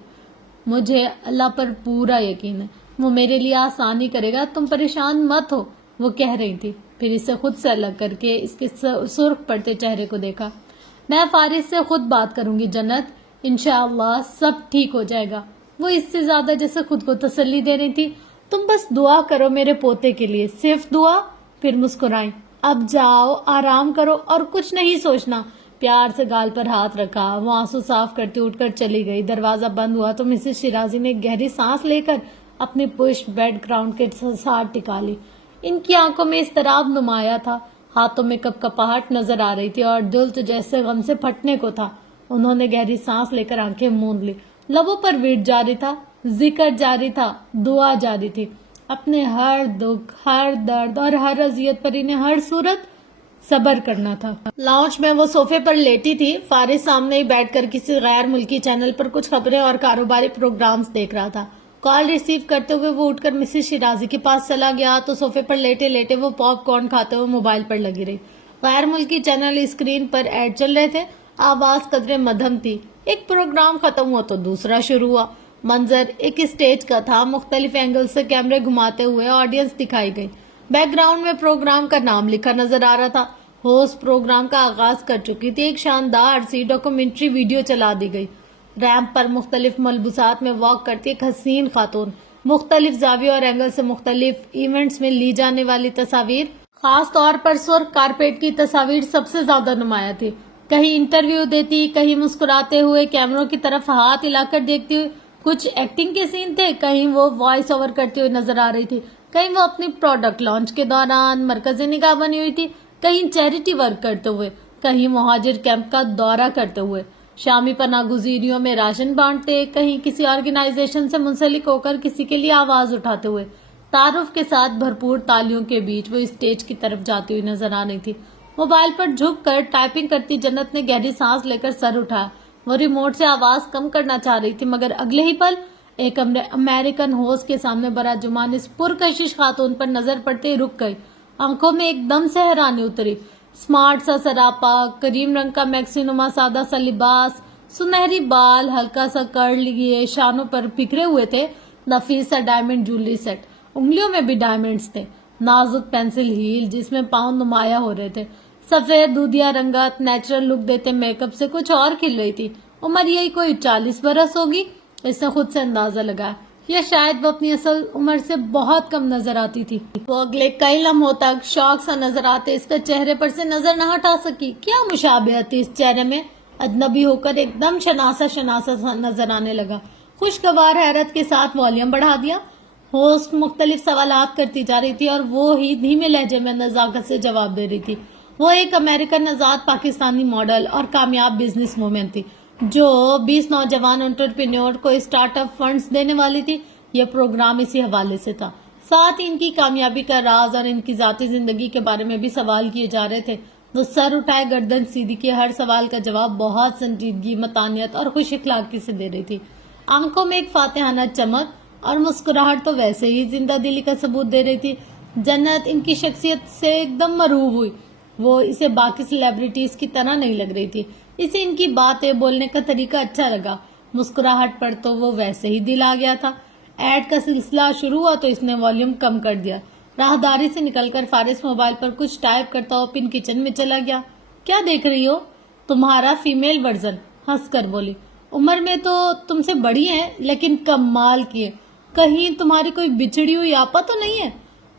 مجھے اللہ پر پورا یقین ہے, وہ میرے لیے آسانی کرے گا, تم پریشان مت ہو, وہ کہہ رہی تھی. پھر اسے خود سے الگ کر کے اس کے سرخ پڑتے چہرے کو دیکھا. میں فارس سے خود بات کروں گی جنت, انشاءاللہ سب ٹھیک ہو جائے گا. وہ اس سے زیادہ جیسے خود کو تسلی دے رہی تھی. تم بس دعا کرو میرے پوتے کے لیے, صرف دعا. پھر مسکرائیں. اب جاؤ آرام کرو اور کچھ نہیں سوچنا. پیار سے گال پر ہاتھ رکھا. وہ آنسو صاف کرتے اٹھ کر چلی گئی. دروازہ بند ہوا تو مسز شیرازی نے گہری سانس لے کر اپنی پشت بیڈ گراؤنڈ کے ساتھ ٹکا لی. ان کی آنکھوں میں اضطراب نمایاں تھا, ہاتھوں میں کپ کپاہٹ نظر آ رہی تھی اور دل تو جیسے غم سے پھٹنے کو تھا. انہوں نے گہری سانس لے کر آنکھیں موند لی. لبوں پر ویٹ جاری تھا, ذکر جاری تھا, دعا جاری تھی. اپنے ہر دکھ, ہر درد اور ہر اذیت پر انہیں ہر صورت صبر کرنا تھا. لاؤنج میں وہ صوفے پر لیٹی تھی. فارس سامنے ہی بیٹھ کر کسی غیر ملکی چینل پر کچھ خبریں اور کاروباری پروگرامز دیکھ رہا تھا. کال ریسیو کرتے ہوئے وہ اٹھ کر مسز شیرازی کے پاس چلا گیا تو صوفے پر لیٹے لیٹے وہ پاپ کارن کھاتے ہوئے موبائل پر لگی رہی. غیر ملکی چینل اسکرین پر ایڈ چل رہے تھے. آواز قدرے مدھم تھی. ایک پروگرام ختم ہوا تو دوسرا شروع ہوا. منظر ایک اسٹیج کا تھا. مختلف اینگل سے کیمرے گھماتے ہوئے آڈینس دکھائی گئی. بیک گراؤنڈ میں پروگرام کا نام لکھا نظر آ رہا تھا. ہوسٹ پروگرام کا آغاز کر چکی تھی. ایک شاندار سی ڈاکومنٹری ویڈیو چلا دی گئی. ریمپ پر مختلف ملبوسات میں واک کرتی ایک حسین خاتون. مختلف زاویوں اور اینگل سے مختلف ایونٹس میں لی جانے والی تصاویر, خاص طور پر سرخ کارپیٹ کی تصاویر سب سے زیادہ نمایاں تھی. کہیں انٹرویو دیتی, کہیں مسکراتے ہوئے کیمروں کی طرف ہاتھ ہلا کر دیکھتی ہوئی. کچھ ایکٹنگ کے سین تھے, کہیں وہ وائس اوور کرتی ہوئی نظر آ رہی تھی, کہیں وہ اپنی پروڈکٹ لانچ کے دوران مرکز نگاہ بنی ہوئی تھی, کہیں چیریٹی ورک کرتے ہوئے, کہیں مہاجر کیمپ کا دورہ کرتے ہوئے, شامی پناہ گزینوں میں راشن بانٹتے, کہیں کسی آرگنائزیشن سے منسلک ہو کر کسی کے لیے آواز اٹھاتے ہوئے. تعارف کے ساتھ بھرپور تالیوں کے بیچ وہ اسٹیج کی طرف جاتی ہوئی نظر آ رہی تھی. موبائل پر جھک کر ٹائپنگ کرتی جنت نے گہری سانس لے کر سر اٹھایا. وہ ریموٹ سے آواز کم کرنا چاہ رہی تھی مگر اگلے ہی پل ایک امریکن ہوسٹ کے سامنے براجمان اس پرکشش خاتون پر نظر پڑتے ہی رک گئی۔ آنکھوں میں ایک دم سے حیرانی اتری۔ سمارٹ سا سراپا، کریم رنگ کا میکسی نما سادہ سا لباس، سنہری بال ہلکا سا کرل لیے شانوں پر بکھرے ہوئے تھے، نفیس سا ڈائمنڈ جویلری سیٹ، انگلیوں میں بھی ڈائمنڈز تھے، نازک پینسل ہیل جس میں پاؤں نمایاں ہو رہے تھے، سفید دودھیا رنگت نیچرل لک دیتے میک اپ سے کچھ اور کھل رہی تھی۔ عمر یہی کوئی 40 برس ہوگی، اس نے خود سے اندازہ لگایا، یا شاید وہ اپنی اصل عمر سے بہت کم نظر آتی تھی۔ وہ اگلے کئی لمحوں تک شوق سا نظر آتے اس کا چہرے پر سے نظر نہ ہٹا سکی۔ کیا مشابہت تھی اس چہرے میں؟ اجنبی ہو کر ایک دم شناسا سا نظر آنے لگا۔ خوشگوار حیرت کے ساتھ والیوم بڑھا دیا۔ ہوسٹ مختلف سوالات کرتی جا رہی تھی اور وہ ہی دھیمے لہجے میں نزاکت سے جواب دے رہی تھی۔ وہ ایک امریکن آزاد پاکستانی ماڈل اور کامیاب بزنس وومن تھی جو 20 نوجوان انٹرپرینور کو اسٹارٹ اپ فنڈز دینے والی تھی۔ یہ پروگرام اسی حوالے سے تھا۔ ساتھ ان کی کامیابی کا راز اور ان کی ذاتی زندگی کے بارے میں بھی سوال کیے جا رہے تھے۔ وہ سر اٹھائے گردن سیدھی کیے ہر سوال کا جواب بہت سنجیدگی، متانیت اور خوش اخلاقی سے دے رہی تھی۔ آنکھوں میں ایک فاتحانہ چمک اور مسکراہٹ تو ویسے ہی زندہ دلی کا ثبوت دے رہی تھی۔ جنت ان کی شخصیت سے ایک دم مرعوب ہوئی۔ وہ اسے باقی سیلیبریٹیز کی طرح نہیں لگ رہی تھی۔ اسے ان کی باتیں بولنے کا طریقہ اچھا لگا۔ مسکراہٹ پر تو وہ ویسے ہی دل آ گیا تھا۔ ایڈ کا سلسلہ شروع ہوا تو اس نے والیوم کم کر دیا۔ راہداری سے نکل کر فارس موبائل پر کچھ ٹائپ کرتا اوپن کچن میں چلا گیا۔ کیا دیکھ رہی ہو؟ تمہارا فیمیل ورژن، ہنس کر بولی۔ عمر میں تو تم سے بڑی ہیں لیکن کمال کی ہے۔ کہیں تمہاری کوئی بچھڑی ہوئی آپا تو نہیں ہے؟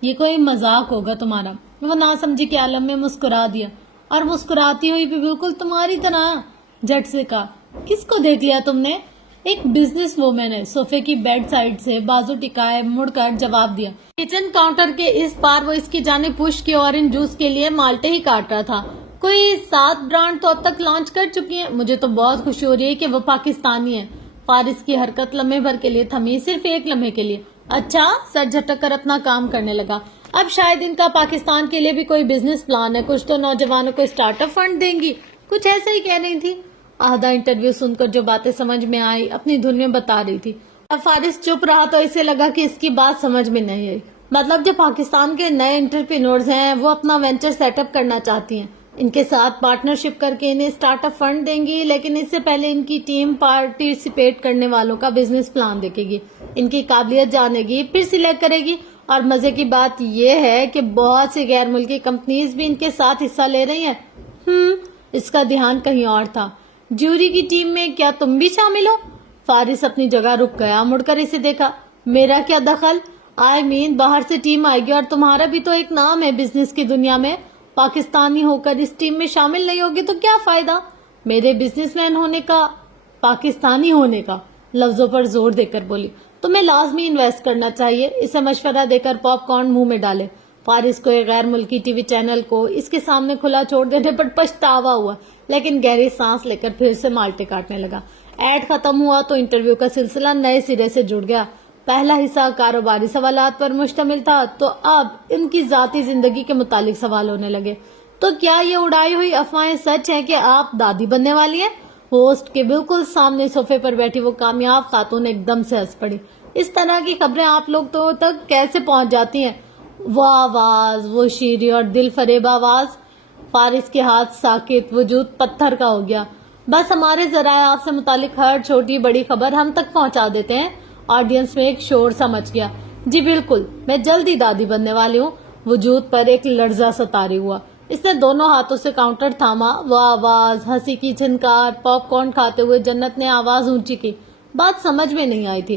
یہ کوئی مذاق ہوگا تمہارا۔ وہ ناسمجھی کے عالم میں مسکرا دیا اور مسکراتی ہوئی بھی بالکل تمہاری طرح جھٹ سے کہا، کس کو دیکھ لیا تم نے؟ ایک بزنس وومن ہے۔ صوفے کی بیڈ سائڈ سے بازو ٹکائے مڑ کر جواب دیا۔ کچن کاؤنٹر کے اس پار وہ اس کی جانب پوش کے اورنج جوس کے لیے مالٹے ہی کاٹ رہا تھا۔ کوئی 7 برانڈ تو اب تک لانچ کر چکی ہیں۔ مجھے تو بہت خوشی ہو رہی ہے کہ وہ پاکستانی ہے۔ فارس کی حرکت لمحے بھر کے لیے تھمی، صرف ایک لمحے کے لیے۔ اچھا، سر جھٹک کر اپنا کام کرنے لگا۔ اب شاید ان کا پاکستان کے لیے بھی کوئی بزنس پلان ہے، کچھ تو نوجوانوں کو اسٹارٹ اپ فنڈ دیں گی، کچھ ایسا ہی کہہ رہی تھی۔ آدھا انٹرویو سن کر جو باتیں سمجھ میں آئی اپنی دھن میں بتا رہی تھی۔ اب فارس چپ رہا تو اسے لگا کہ اس کی بات سمجھ میں نہیں آئی۔ مطلب جو پاکستان کے نئے انٹرپرینورز ہیں وہ اپنا وینچر سیٹ اپ کرنا چاہتی ہیں، ان کے ساتھ پارٹنرشپ کر کے انہیں اسٹارٹ اپ فنڈ دیں گی، لیکن اس سے پہلے ان کی ٹیم پارٹیسپیٹ کرنے والوں کا بزنس پلان دیکھے گی، ان کی قابلیت جانے گی، پھر سلیکٹ کرے گی۔ اور مزے کی بات یہ ہے کہ بہت سی غیر ملکی کمپنیز بھی ان کے ساتھ حصہ لے رہی ہیں۔ اس کا دھیان کہیں اور تھا۔ جیوری کی ٹیم میں کیا تم بھی شامل ہو؟ فارس اپنی جگہ رک گیا، مڑ کر اسے دیکھا۔ میرا کیا دخل؟ باہر سے ٹیم آئے گی اور تمہارا بھی تو ایک نام ہے بزنس کی دنیا میں، پاکستانی ہو کر اس ٹیم میں شامل نہیں ہوگی تو کیا فائدہ؟ میرے بزنس مین ہونے کا، پاکستانی ہونے کا، لفظوں پر زور دے کر بولی۔ تمہیں لازمی انویسٹ کرنا چاہیے، اسے مشورہ دے کر پاپ کارن منہ میں ڈالے۔ فارس کو ایک غیر ملکی ٹی وی چینل کو اس کے سامنے کھلا چھوڑ دینے پر پچھتاوا ہوا، لیکن گہری سانس لے کر پھر سے مالٹے کاٹنے لگا۔ ایڈ ختم ہوا تو انٹرویو کا سلسلہ نئے سرے سے جڑ گیا۔ پہلا حصہ کاروباری سوالات پر مشتمل تھا تو اب ان کی ذاتی زندگی کے متعلق سوال ہونے لگے۔ تو کیا یہ اڑائی ہوئی افواہیں سچ ہیں کہ آپ دادی بننے والی ہیں؟ ہوسٹ کے بالکل سامنے صوفے پر بیٹھی وہ کامیاب خاتون ایک دم سے ہنس پڑی۔ اس طرح کی خبریں آپ لوگ تو تک کیسے پہنچ جاتی ہیں؟ وہ آواز، وہ شیریں اور دل فریب آواز۔ فارس کے ہاتھ ساکت، وجود پتھر کا ہو گیا۔ بس ہمارے ذرائع آپ سے متعلق ہر چھوٹی بڑی خبر ہم تک پہنچا دیتے ہیں۔ آڈینس میں ایک شور سا مچ گیا۔ جی بالکل، میں جلدی دادی بننے والی ہوں۔ وجود پر ایک لرزہ سا طاری ہوا۔ اس نے دونوں ہاتھوں سے کاؤنٹر تھاما۔ وہ آواز، ہنسی کی چھنکار، پاپ کارن کھاتے ہوئے جنت نے آواز اونچی کی۔ بات سمجھ میں نہیں آئی تھی۔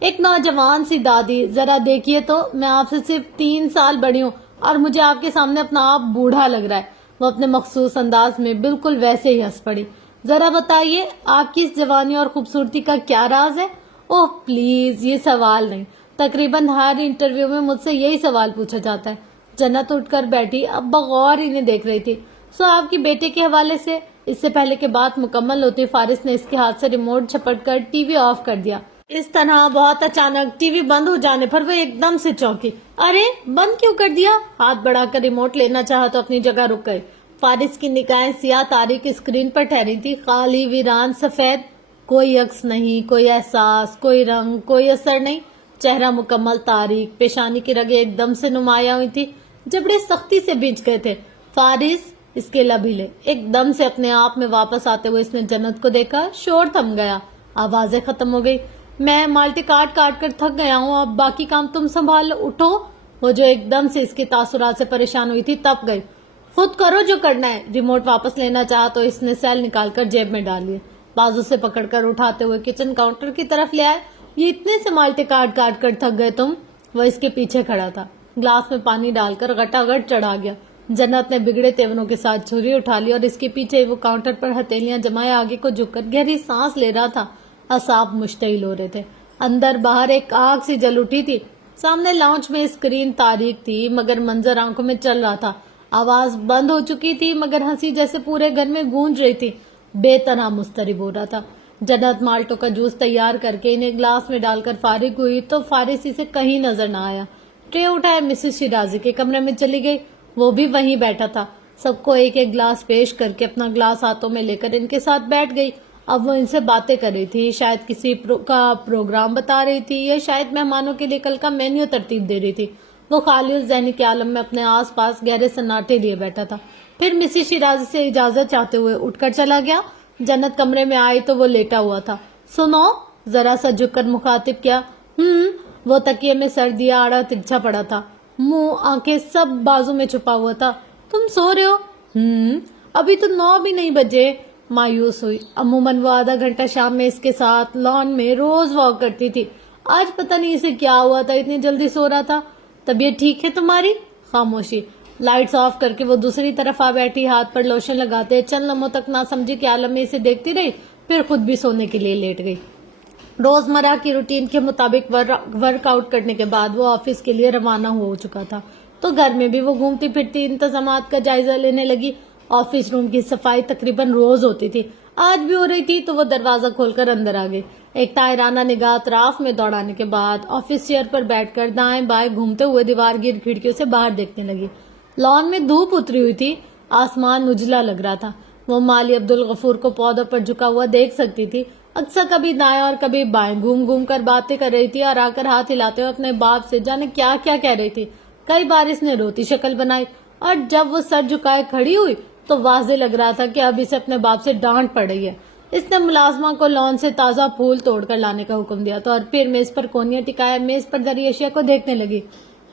ایک نوجوان سی دادی، ذرا دیکھیے تو، میں آپ سے صرف 3 سال بڑی ہوں اور مجھے آپ کے سامنے اپنا آپ بوڑھا لگ رہا ہے۔ وہ اپنے مخصوص انداز میں بالکل ویسے ہی ہنس پڑی۔ ذرا بتائیے آپ کی اس جوانی اور خوبصورتی کا کیا راز ہے؟ اوہ پلیز، یہ سوال نہیں۔ تقریباً ہر انٹرویو میں مجھ سے یہی سوال پوچھا جاتا ہے۔ جنت اٹھ کر بیٹھی، اب بغور انہیں دیکھ رہی تھی۔ سو آپ کی بیٹے کے حوالے سے؟ اس سے پہلے کہ بات مکمل ہوتی فارس نے اس کے ہاتھ سے ریموٹ جھپٹ کر ٹی وی آف کر دیا۔ اس طرح بہت اچانک ٹی وی بند ہو جانے پر وہ ایک دم سے چونکی۔ ارے بند کیوں کر دیا؟ ہاتھ بڑھا کر ریموٹ لینا چاہا تو اپنی جگہ رک گئے۔ فارس کی نگاہیں سیاہ تاریک اسکرین پر ٹھہری تھی، خالی ویران سفید، کوئی عکس نہیں، کوئی احساس، کوئی رنگ، کوئی اثر نہیں، چہرہ مکمل تاریک، پیشانی کی رگیں ایک دم سے نمایاں ہوئی تھی، جبڑے سختی سے بھیج گئے تھے۔ فارس، اس کے لب ہلے، ایک دم سے اپنے آپ میں واپس آتے ہوئے اس نے جنت کو دیکھا، شور تھم گیا، آوازیں ختم ہو گئی۔ میں مالٹے کاٹ کاٹ کر تھک گیا ہوں، اب باقی کام تم سنبھال لو، اٹھو۔ وہ جو ایک دم سے اس کے تاثرات سے پریشان ہوئی تھی تپ گئی۔ خود کرو جو کرنا ہے۔ ریموٹ واپس لینا چاہا تو اس نے سیل نکال کر جیب میں ڈال لیے، بازو سے پکڑ کر اٹھاتے ہوئے کچن کاؤنٹر کی طرف لے آئے۔ یہ اتنے سے مالٹے کاٹ کاٹ کر تھک گئے تم؟ وہ اس کے پیچھے کھڑا تھا، گلاس میں پانی ڈال کر گٹا گٹ چڑھا گیا۔ جنت نے بگڑے تیوروں کے ساتھ چھری اٹھا لی اور اس کے پیچھے وہ کاؤنٹر پر ہتھیلیاں جمائے آگے کو جھک کر گہری سانس لے رہا تھا۔ اعصاب مشتعل ہو رہے تھے، اندر باہر ایک آگ سی جل اٹھی تھی۔ سامنے لاؤنج میں اسکرین تاریک تھی مگر منظر آنکھوں میں چل رہا تھا۔ آواز بند ہو چکی تھی مگر ہنسی جیسے پورے گھر میں گونج رہی تھی۔ بے طرح مضطرب ہو رہا تھا۔ جنت مالٹوں کا جوس تیار کر کے انہیں گلاس میں ڈال کر فارغ ہوئی تو فارسی سے کہیں نظر نہ آیا۔ ٹرے اٹھائے مسز شیرازی کے کمرے میں چلی گئی، وہ بھی وہیں بیٹھا تھا۔ سب کو ایک ایک گلاس پیش کر کے اپنا گلاس ہاتھوں میں لے کر ان کے ساتھ بیٹھ گئی۔ اب وہ ان سے باتیں کر رہی تھی، شاید کسی کا پروگرام بتا رہی تھی یا شاید مہمانوں کے لیے کل کا مینیو ترتیب دے رہی تھی۔ وہ خالی اس ذہنی کے عالم میں اپنے آس پاس گہرے سناٹے لیے بیٹھا تھا۔ پھر مسز شیرازی سے اجازت چاہتے ہوئے اٹھ کر چلا گیا۔ جنت کمرے میں آئی تو وہ لیٹا ہوا تھا۔ سنو، ذرا سا جھک کر مخاطب کیا۔ وہ تکیے میں سر دیا آڑا ترچھا پڑا تھا، منہ آنکھیں سب بازو میں چھپا ہوا تھا۔ تم سو رہے ہو؟ ابھی تو 9 بھی نہیں بجے۔ مایوس ہوئی۔ عموماً وہ آدھا گھنٹہ شام میں اس کے ساتھ لان میں روز واک کرتی تھی، آج پتہ نہیں اسے کیا ہوا تھا، اتنی جلدی سو رہا تھا۔ طبیعت ٹھیک ہے تمہاری؟ خاموشی۔ لائٹس آف کر کے وہ دوسری طرف آ بیٹھی، ہاتھ پر لوشن لگاتے، چند لمحوں تک نہ سمجھی کے عالم میں اسے دیکھتی رہی، پھر خود بھی سونے کے لیے لیٹ گئی۔ روزمرہ کی روٹین کے مطابق ورک آؤٹ کرنے کے بعد وہ آفس کے لیے روانہ ہو چکا تھا تو گھر میں بھی وہ گھومتی پھرتی انتظامات کا جائزہ لینے لگی۔ آفس روم کی صفائی تقریباً روز ہوتی تھی، آج بھی ہو رہی تھی تو وہ دروازہ کھول کر اندر آ گئی۔ ایک طائرانہ نگاہ اطراف میں دوڑانے کے بعد آفس چیئر پر بیٹھ کر دائیں بائیں گھومتے ہوئے دیوار گیر کھڑکیوں سے باہر دیکھنے لگی۔ لان میں دھوپ اتری ہوئی تھی، آسمان اجلا لگ رہا تھا۔ وہ مالی عبدالغفور کو پودوں پر جھکا ہوا دیکھ سکتی تھی، اکثر کبھی دائیں اور کبھی بائیں گھوم گھوم کر باتیں کر رہی تھی اور آ کر ہاتھ ہلاتے ہوئے اپنے باپ سے جانے کیا کیا کہہ رہی تھی۔ کئی بار اس نے روتی شکل بنائی اور جب وہ سر جھکائے کھڑی ہوئی تو واضح لگ رہا تھا کہ اب اسے اپنے باپ سے ڈانٹ پڑ رہی ہے۔ اس نے ملازمہ کو لان سے تازہ پھول توڑ کر لانے کا حکم دیا تھا اور پھر میز پر کونیاں ٹکائے میز پر دری اشیاء کو دیکھنے لگی۔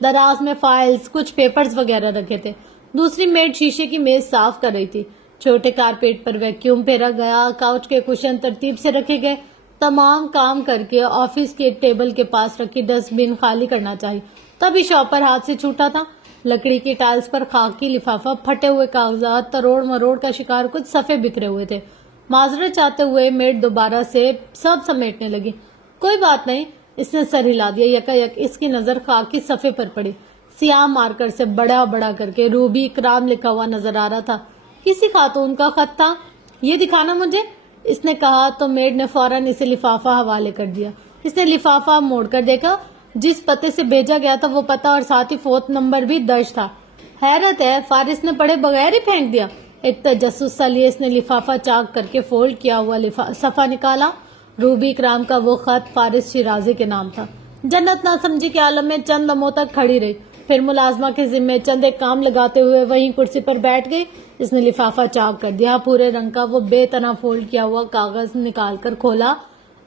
دراز میں فائلز، کچھ پیپرز وغیرہ رکھے تھے۔ دوسری میڈ شیشے کی میز صاف کر رہی تھی۔ چھوٹے کارپیٹ پر ویکیوم پھیرا گیا، کاؤچ کے کشن ترتیب سے رکھے گئے۔ تمام کام کر کے آفس کے ٹیبل کے پاس رکھی ڈسٹ بن خالی کرنا چاہیے، تبھی شاپر ہاتھ سے چھوٹا تھا۔ لکڑی کی ٹائلز پر خاکی لفافہ، پھٹے ہوئے کاغذات، تروڑ مروڑ کا شکار، کچھ صفحے بکھرے ہوئے تھے۔ معذرت چاہتے ہوئے میڈ دوبارہ سے سب سمیٹنے لگی۔ کوئی بات نہیں، اس نے سر ہلا دیا۔ یکا یک اس کی نظر خاکی صفحے پر پڑی، سیاہ مارکر سے بڑا بڑا کر کے روبی اکرام لکھا ہوا نظر آ رہا تھا۔ کسی خاتون کا خط تھا۔ یہ دکھانا مجھے، اس نے کہا تو میڈ نے فوراً اسے لفافہ حوالے کر دیا۔ اس نے لفافہ موڑ کر دیکھا، جس پتے سے بھیجا گیا تھا وہ پتہ اور ساتھ ہی فوت نمبر بھی درج تھا۔ حیرت ہے، فارس نے پڑھے بغیر ہی پھینک دیا۔ ایک تجسس سا لیے اس نے لفافہ چاک کر کے فولڈ کیا ہوا صفحہ نکالا۔ روبی اکرام کا وہ خط فارس شیرازی کے نام تھا۔ جنت نہ سمجھی کے عالم میں چند لمحوں تک کھڑی رہی، پھر ملازمہ کے ذمے چند ایک کام لگاتے ہوئے وہیں کرسی پر بیٹھ گئی۔ اس نے لفافہ چاک کر دیا، بھورے رنگ کا وہ بے تنہا فولڈ کیا ہوا کاغذ نکال کر کھولا۔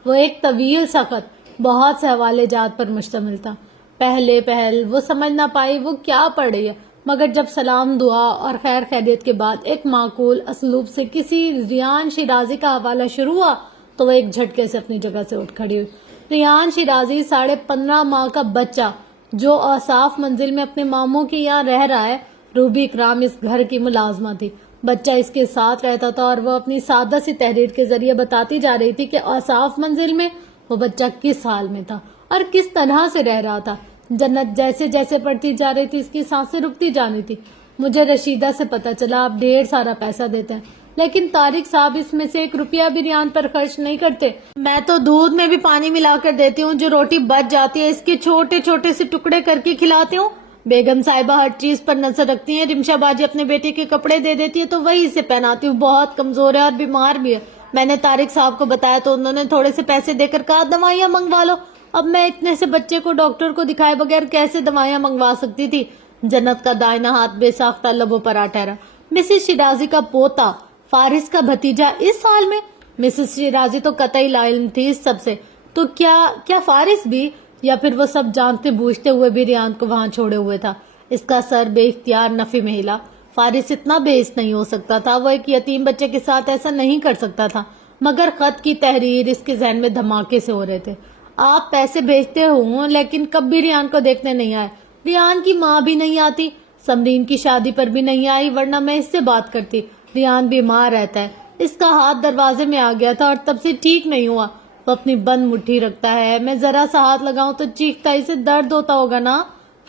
وہ ایک طویل سا خط بہت سے حوالے جات پر مشتمل تھا۔ پہل وہ سمجھ نہ پائی وہ کیا پڑھ رہی ہے، مگر جب سلام دعا اور خیر خیریت کے بعد ایک معقول اسلوب سے کسی ریان شیرازی کا حوالہ شروع ہوا تو وہ ایک جھٹکے سے اپنی جگہ سے اٹھ کھڑی ہوئی۔ ریان شیرازی 15.5 ماہ کا بچہ جو اوصاف منزل میں اپنے ماموں کے یہاں رہ رہا ہے۔ روبی اکرام اس گھر کی ملازمہ تھی، بچہ اس کے ساتھ رہتا تھا اور وہ اپنی سادہ سی تحریر کے ذریعے بتاتی جا رہی تھی کہ اوصاف منزل میں وہ بچہ کس حال میں تھا اور کس طرح سے رہ رہا تھا۔ جنت جیسے جیسے پڑھتی جا رہی تھی اس کی سانسیں رکتی جانی تھی۔ مجھے رشیدہ سے پتہ چلا آپ ڈھیر سارا پیسہ دیتے ہیں، لیکن طارق صاحب اس میں سے 1 روپیہ بھی ریان پر خرچ نہیں کرتے۔ میں تو دودھ میں بھی پانی ملا کر دیتی ہوں، جو روٹی بچ جاتی ہے اس کے چھوٹے چھوٹے سے ٹکڑے کر کے کھلاتی ہوں۔ بیگم صاحبہ ہر چیز پر نظر رکھتی ہیں. رمشا باجی اپنے بیٹے کے کپڑے دے دیتی ہے تو وہی اسے پہناتی ہوں. بہت کمزور ہے اور بیمار بھی ہے. میں نے طارق صاحب کو بتایا تو انہوں نے تھوڑے سے پیسے دے کر کہا دوائیاں منگوا لو. اب میں اتنے سے بچے کو ڈاکٹر کو دکھائے بغیر کیسے دوائیاں منگوا سکتی تھی. جنت کا دائنا ہاتھ بے ساختہ لبوں پر آ ٹھہرا. مسز شیرازی کا پوتا فارس کا بھتیجا اس سال میں. مسز شیرازی تو قطعی لا علم تھی اس سب سے. تو کیا فارس بھی، یا پھر وہ سب جانتے بوجھتے ہوئے بھی ریان کو وہاں چھوڑے ہوئے تھا؟ اس کا سر بے اختیار نفی میں ہلا. فارس اتنا بیس نہیں ہو سکتا تھا. وہ ایک یتیم بچے کے ساتھ ایسا نہیں کر سکتا تھا. مگر خط کی تحریر اس کے ذہن میں دھماکے سے ہو رہے تھے. آپ پیسے بھیجتے ہوں لیکن کب بھی ریان کو دیکھنے نہیں آئے. ریان کی ماں بھی نہیں آتی، سمرین کی شادی پر بھی نہیں آئی، ورنہ میں اس سے بات کرتی. ریان بیمار رہتا ہے. اس کا ہاتھ دروازے میں آ گیا تھا اور تب سے ٹھیک نہیں ہوا. وہ اپنی بند مٹھی رکھتا ہے. میں ذرا سا ہاتھ لگاؤں تو چیختا. اسے درد ہوتا ہوگا نا.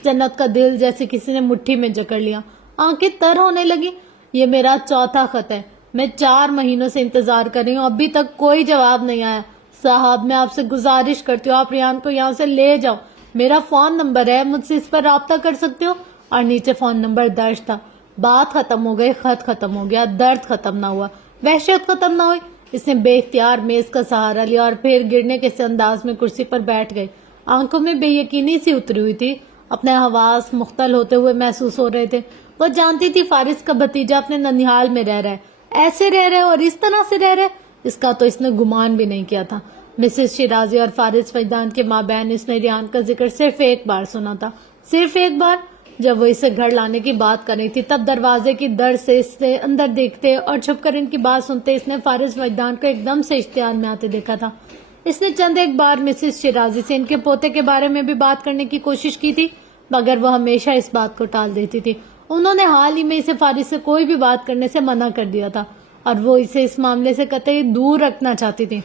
جنت کا دل جیسے کسی نے مٹھی میں جکڑ لیا. آنکھیں تر ہونے لگی. یہ میرا چوتھا خط ہے. میں 4 مہینوں سے انتظار کر رہی ہوں، ابھی تک کوئی جواب نہیں آیا. صاحب میں آپ سے گزارش کرتی ہوں آپ ریان کو یہاں سے لے جاؤ. میرا فون نمبر ہے، مجھ سے اس پر رابطہ کر سکتے ہو. اور نیچے فون نمبر درج تھا. بات ختم ہو گئی، خط ختم ہو گیا، درد ختم نہ ہوا، وحشت ختم نہ ہوئی. اس نے بے اختیار میز کا سہارا لیا اور پھر گرنے کے انداز میں کرسی پر بیٹھ گئی. آنکھوں میں بے یقینی سی اتری ہوئی تھی. اپنے حواس مختل ہوتے ہوئے محسوس ہو رہے تھے. وہ جانتی تھی فارس کا بھتیجا اپنے ننیھال میں رہ رہا ہے. ایسے رہ رہے اور اس طرح سے رہ رہے، اس کا تو اس نے گمان بھی نہیں کیا تھا. مسز شیرازی اور فارس فیضان کے مابین اس نے ریان کا ذکر صرف ایک بار سنا تھا. صرف ایک بار، جب وہ اسے گھر لانے کی بات کر رہی تھی. تب دروازے کی در سے اس سے اندر دیکھتے اور چھپ کر ان کی بات سنتے اس نے فارس فیضان کو ایک دم سے اشتعال میں آتے دیکھا تھا. اس نے چند ایک بار مسز شیرازی سے ان کے پوتے کے بارے میں بھی بات کرنے کی کوشش کی تھی، مگر وہ ہمیشہ اس بات کو ٹال دیتی تھی. انہوں نے حال ہی میں اسے فارس سے کوئی بھی بات کرنے سے منع کر دیا تھا اور وہ اسے اس معاملے سے قطعی دور رکھنا چاہتی تھی.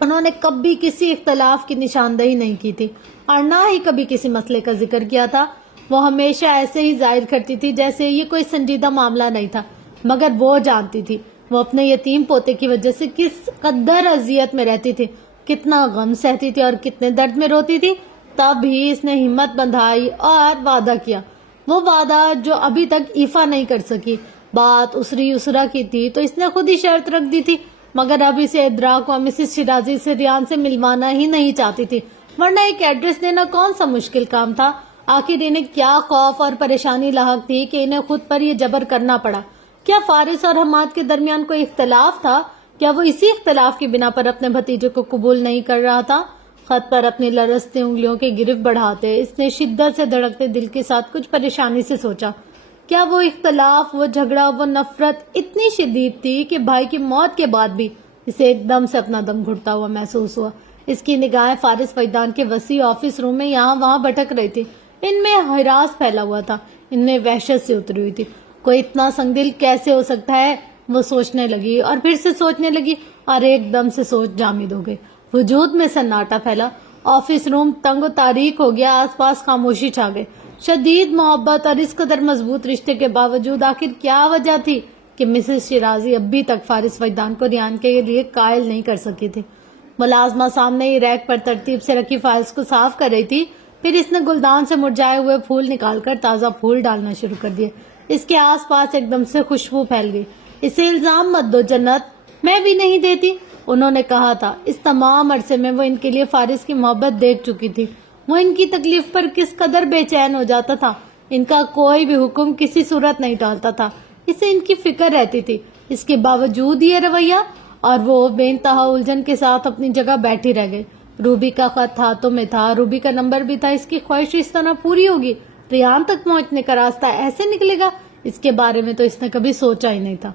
انہوں نے کبھی کسی اختلاف کی نشاندہی نہیں کی تھی اور نہ ہی کبھی کسی مسئلے کا ذکر کیا تھا. وہ ہمیشہ ایسے ہی ظاہر کرتی تھی جیسے یہ کوئی سنجیدہ معاملہ نہیں تھا. مگر وہ جانتی تھی وہ اپنے یتیم پوتے کی وجہ سے کس قدر اذیت میں رہتی تھی، کتنا غم سہتی تھی اور کتنے درد میں روتی تھی. تب ہی اس نے ہمت بندھائی اور وعدہ کیا. وہ وعدہ جو ابھی تک ایفا نہیں کر سکی. بات اسری اسرا کی تھی تو اس نے خود ہی شرط رکھ دی تھی، مگر اب اسے ادراک ہوا مسز شیرازی سے ریان سے ملوانا ہی نہیں چاہتی تھی، ورنہ ایک ایڈریس دینا کون سا مشکل کام تھا. آخر انہیں کیا خوف اور پریشانی لاحق تھی کہ انہیں خود پر یہ جبر کرنا پڑا. کیا فارس اور حماد کے درمیان کوئی اختلاف تھا؟ کیا وہ اسی اختلاف کی بنا پر اپنے بھتیجے کو قبول نہیں کر رہا تھا؟ خط پر اپنی لرزتی انگلیوں کی گرفت بڑھاتے اس نے شدت سے دھڑکتے دل کے ساتھ کچھ پریشانی سے سوچا. کیا وہ اختلاف، وہ جھگڑا، وہ نفرت اتنی شدید تھی کہ بھائی کی موت کے بعد بھی اسے ایک دم سے اپنا دم گھٹتا ہوا محسوس ہوا. اس کی نگاہیں فارس فیضان کے وسیع آفس روم میں یہاں وہاں بھٹک رہی تھی. ان میں ہراس پھیلا ہوا تھا، ان میں وحشت سے اتری ہوئی تھی. کوئی اتنا سنگ دل کیسے ہو سکتا ہے؟ وہ سوچنے لگی اور پھر سے سوچنے لگی اور ایک دم سے سوچ جامد ہو گئی. وجود میں سناٹا پھیلا. آفس روم تنگ و تاریک ہو گیا. آس پاس خاموشی چھا گئی. شدید محبت اور اس قدر مضبوط رشتے کے باوجود آخر کیا وجہ تھی کہ مسز شیرازی ابھی تک فارس فیضان کو ریان کے لیے قائل نہیں کر سکی تھی. ملازمہ سامنے ہی ریک پر ترتیب سے رکھی فائلز کو صاف کر رہی تھی. پھر اس نے گلدان سے مرجھائے ہوئے پھول نکال کر تازہ پھول ڈالنا شروع کر دیے. اس کے آس پاس ایک دم سے خوشبو پھیل گئی. اسے الزام مت دو جنت، میں بھی نہیں دیتی. انہوں نے کہا تھا. اس تمام عرصے میں وہ ان کے لیے فارس کی محبت دیکھ چکی تھی. وہ ان کی تکلیف پر کس قدر بے چین ہو جاتا تھا. ان کا کوئی بھی حکم کسی صورت نہیں ٹالتا تھا. اسے ان کی فکر رہتی تھی. اس کے باوجود یہ رویہ، اور وہ بے انتہا الجھن کے ساتھ اپنی جگہ بیٹھی رہ گئی. روبی کا خط ہاتھوں میں تھا، روبی کا نمبر بھی تھا. اس کی خواہش اس طرح پوری ہوگی. ریان تک پہنچنے کا راستہ ایسے نکلے گا، اس کے بارے میں تو اس نے کبھی سوچا ہی نہیں تھا.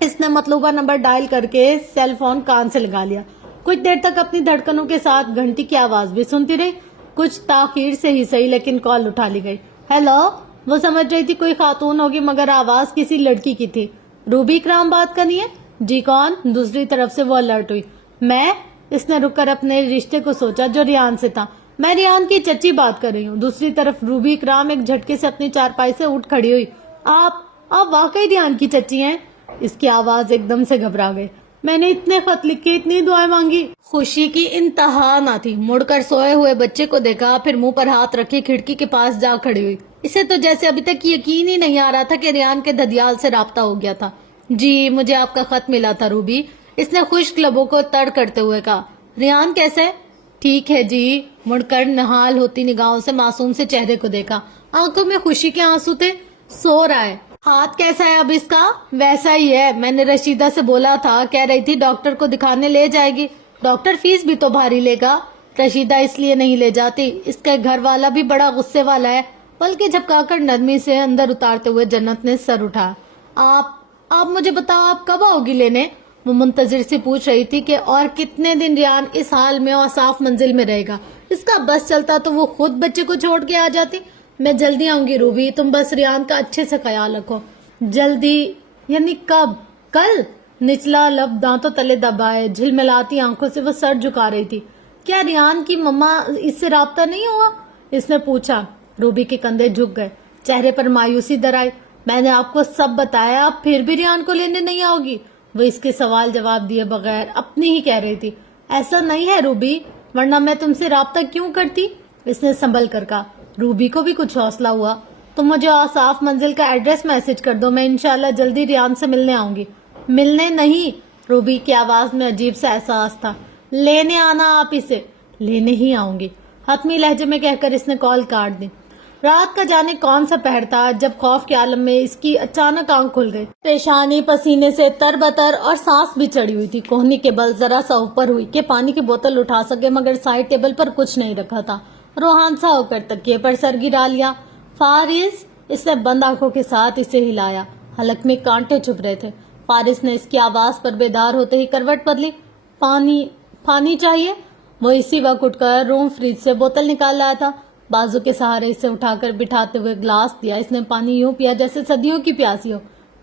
اس نے مطلوبہ نمبر ڈائل کر کے سیل فون کان سے لگا لیا. کچھ دیر تک اپنی دھڑکنوں کے ساتھ گھنٹی کی آواز بھی سنتی رہی. کچھ تاخیر سے ہی صحیح، لیکن کال اٹھا لی گئی. ہیلو. وہ سمجھ رہی تھی کوئی خاتون ہوگی، مگر آواز کسی لڑکی کی تھی. روبی اکرام بات کرنی ہے؟ جی کون؟ دوسری طرف سے وہ الرٹ ہوئی. میں؟ اس نے رک کر اپنے رشتے کو سوچا جو ریان سے تھا. میں ریان کی چچی بات کر رہی ہوں. دوسری طرف روبی اکرام ایک جھٹکے سے اپنی چارپائی سے اٹھ کھڑی ہوئی. آپ واقعی ریان کی چچی ہیں؟ اس کی آواز ایک دم سے گھبرا گئی. میں نے اتنے خط لکھے، اتنی دعائیں مانگی، خوشی کی انتہا نہ تھی۔ مڑ کر سوئے ہوئے بچے کو دیکھا، پھر منہ پر ہاتھ رکھے کھڑکی کے پاس جا کھڑی ہوئی۔ اسے تو جیسے ابھی تک یقین ہی نہیں آ رہا تھا کہ ریان کے دھدیال سے رابطہ ہو گیا تھا۔ جی مجھے آپ کا خط ملا تھا روبی، اس نے خشک لبوں کو تڑ کرتے ہوئے کہا۔ ریان کیسے؟ ٹھیک ہے جی۔ مڑ کر نہال ہوتی نگاہوں سے معصوم سے چہرے کو دیکھا، آنکھوں میں خوشی کے آنسو تھے۔ سو رہا ہے۔ ہاتھ کیسا ہے اب اس کا؟ ویسا ہی ہے، میں نے رشیدہ سے بولا تھا، کہہ رہی تھی ڈاکٹر کو دکھانے لے جائے گی، ڈاکٹر فیس بھی تو بھاری لے گا۔ رشیدہ اس لیے نہیں لے جاتی، اس کا گھر والا بھی بڑا غصے والا ہے، بلکہ جھپکا کر نرمی سے اندر اتارتے ہوئے جنت نے سر اٹھایا۔ آپ مجھے بتاؤ آپ کب آؤ گی لینے؟ وہ منتظر سے پوچھ رہی تھی کہ اور کتنے دن ریان اس حال میں اور صاف منزل میں رہے گا؟ اس کا بس چلتا تو وہ خود بچے کو چھوڑ کے آ جاتی۔ میں جلدی آؤں گی روبی، تم بس ریان کا اچھے سے خیال رکھو۔ جلدی یعنی کب؟ کل؟ نچلا لب دانتوں تلے دبائے جھلملاتی آنکھوں سے وہ سر جھکا رہی تھی۔ کیا ریان کی مما اس سے رابطہ نہیں ہوا؟ اس نے پوچھا۔ روبی کے کندھے جھک گئے، چہرے پر مایوسی درائی۔ میں نے آپ کو سب بتایا، آپ پھر بھی ریان کو لینے نہیں آؤ گی؟ وہ اس کے سوال جواب دیے بغیر اپنی ہی کہہ رہی تھی۔ ایسا نہیں ہے روبی، ورنہ میں تم سے رابطہ کیوں کرتی؟ اس نے سنبھل کر کہا۔ روبی کو بھی کچھ حوصلہ ہوا۔ تم مجھے صاف منزل کا ایڈریس میسج کر دو، میں انشاءاللہ جلدی ریان سے ملنے آؤں گی۔ ملنے نہیں، روبی کی آواز میں عجیب سا احساس تھا۔ لینے آنا آپ اسے۔ لینے ہی آؤں گی، حتمی لہجے میں کہہ کر اس نے کال کاٹ دی۔ رات کا جانے کون سا پہر تھا جب خوف کے عالم میں اس کی اچانک آنکھ کھل گئی۔ پیشانی پسینے سے تر بتر اور سانس بھی چڑھی ہوئی تھی۔ کوہنی کے بل ذرا سا اوپر ہوئی کہ پانی کی بوتل اٹھا سکے، مگر سائڈ ٹیبل پر کچھ نہیں رکھا تھا۔ روحان سا ہو کر تکیے پر سر گرا لیا۔ فارس، اس نے بند آنکھوں کے ساتھ اسے ہلایا۔ حلق میں کانٹے چھپ رہے تھے۔ فارس نے اس کی آواز پر بیدار ہوتے ہی کروٹ بدلی۔ پانی چاہیے؟ وہ اسی وقت اٹھ کر روم فریج سے بوتل نکال لایا تھا۔ بازو کے سہارے اسے اٹھا کر بٹھاتے ہوئے گلاس دیا۔ اس نے پانی یوں پیا جیسے صدیوں کی پیاسی ہو۔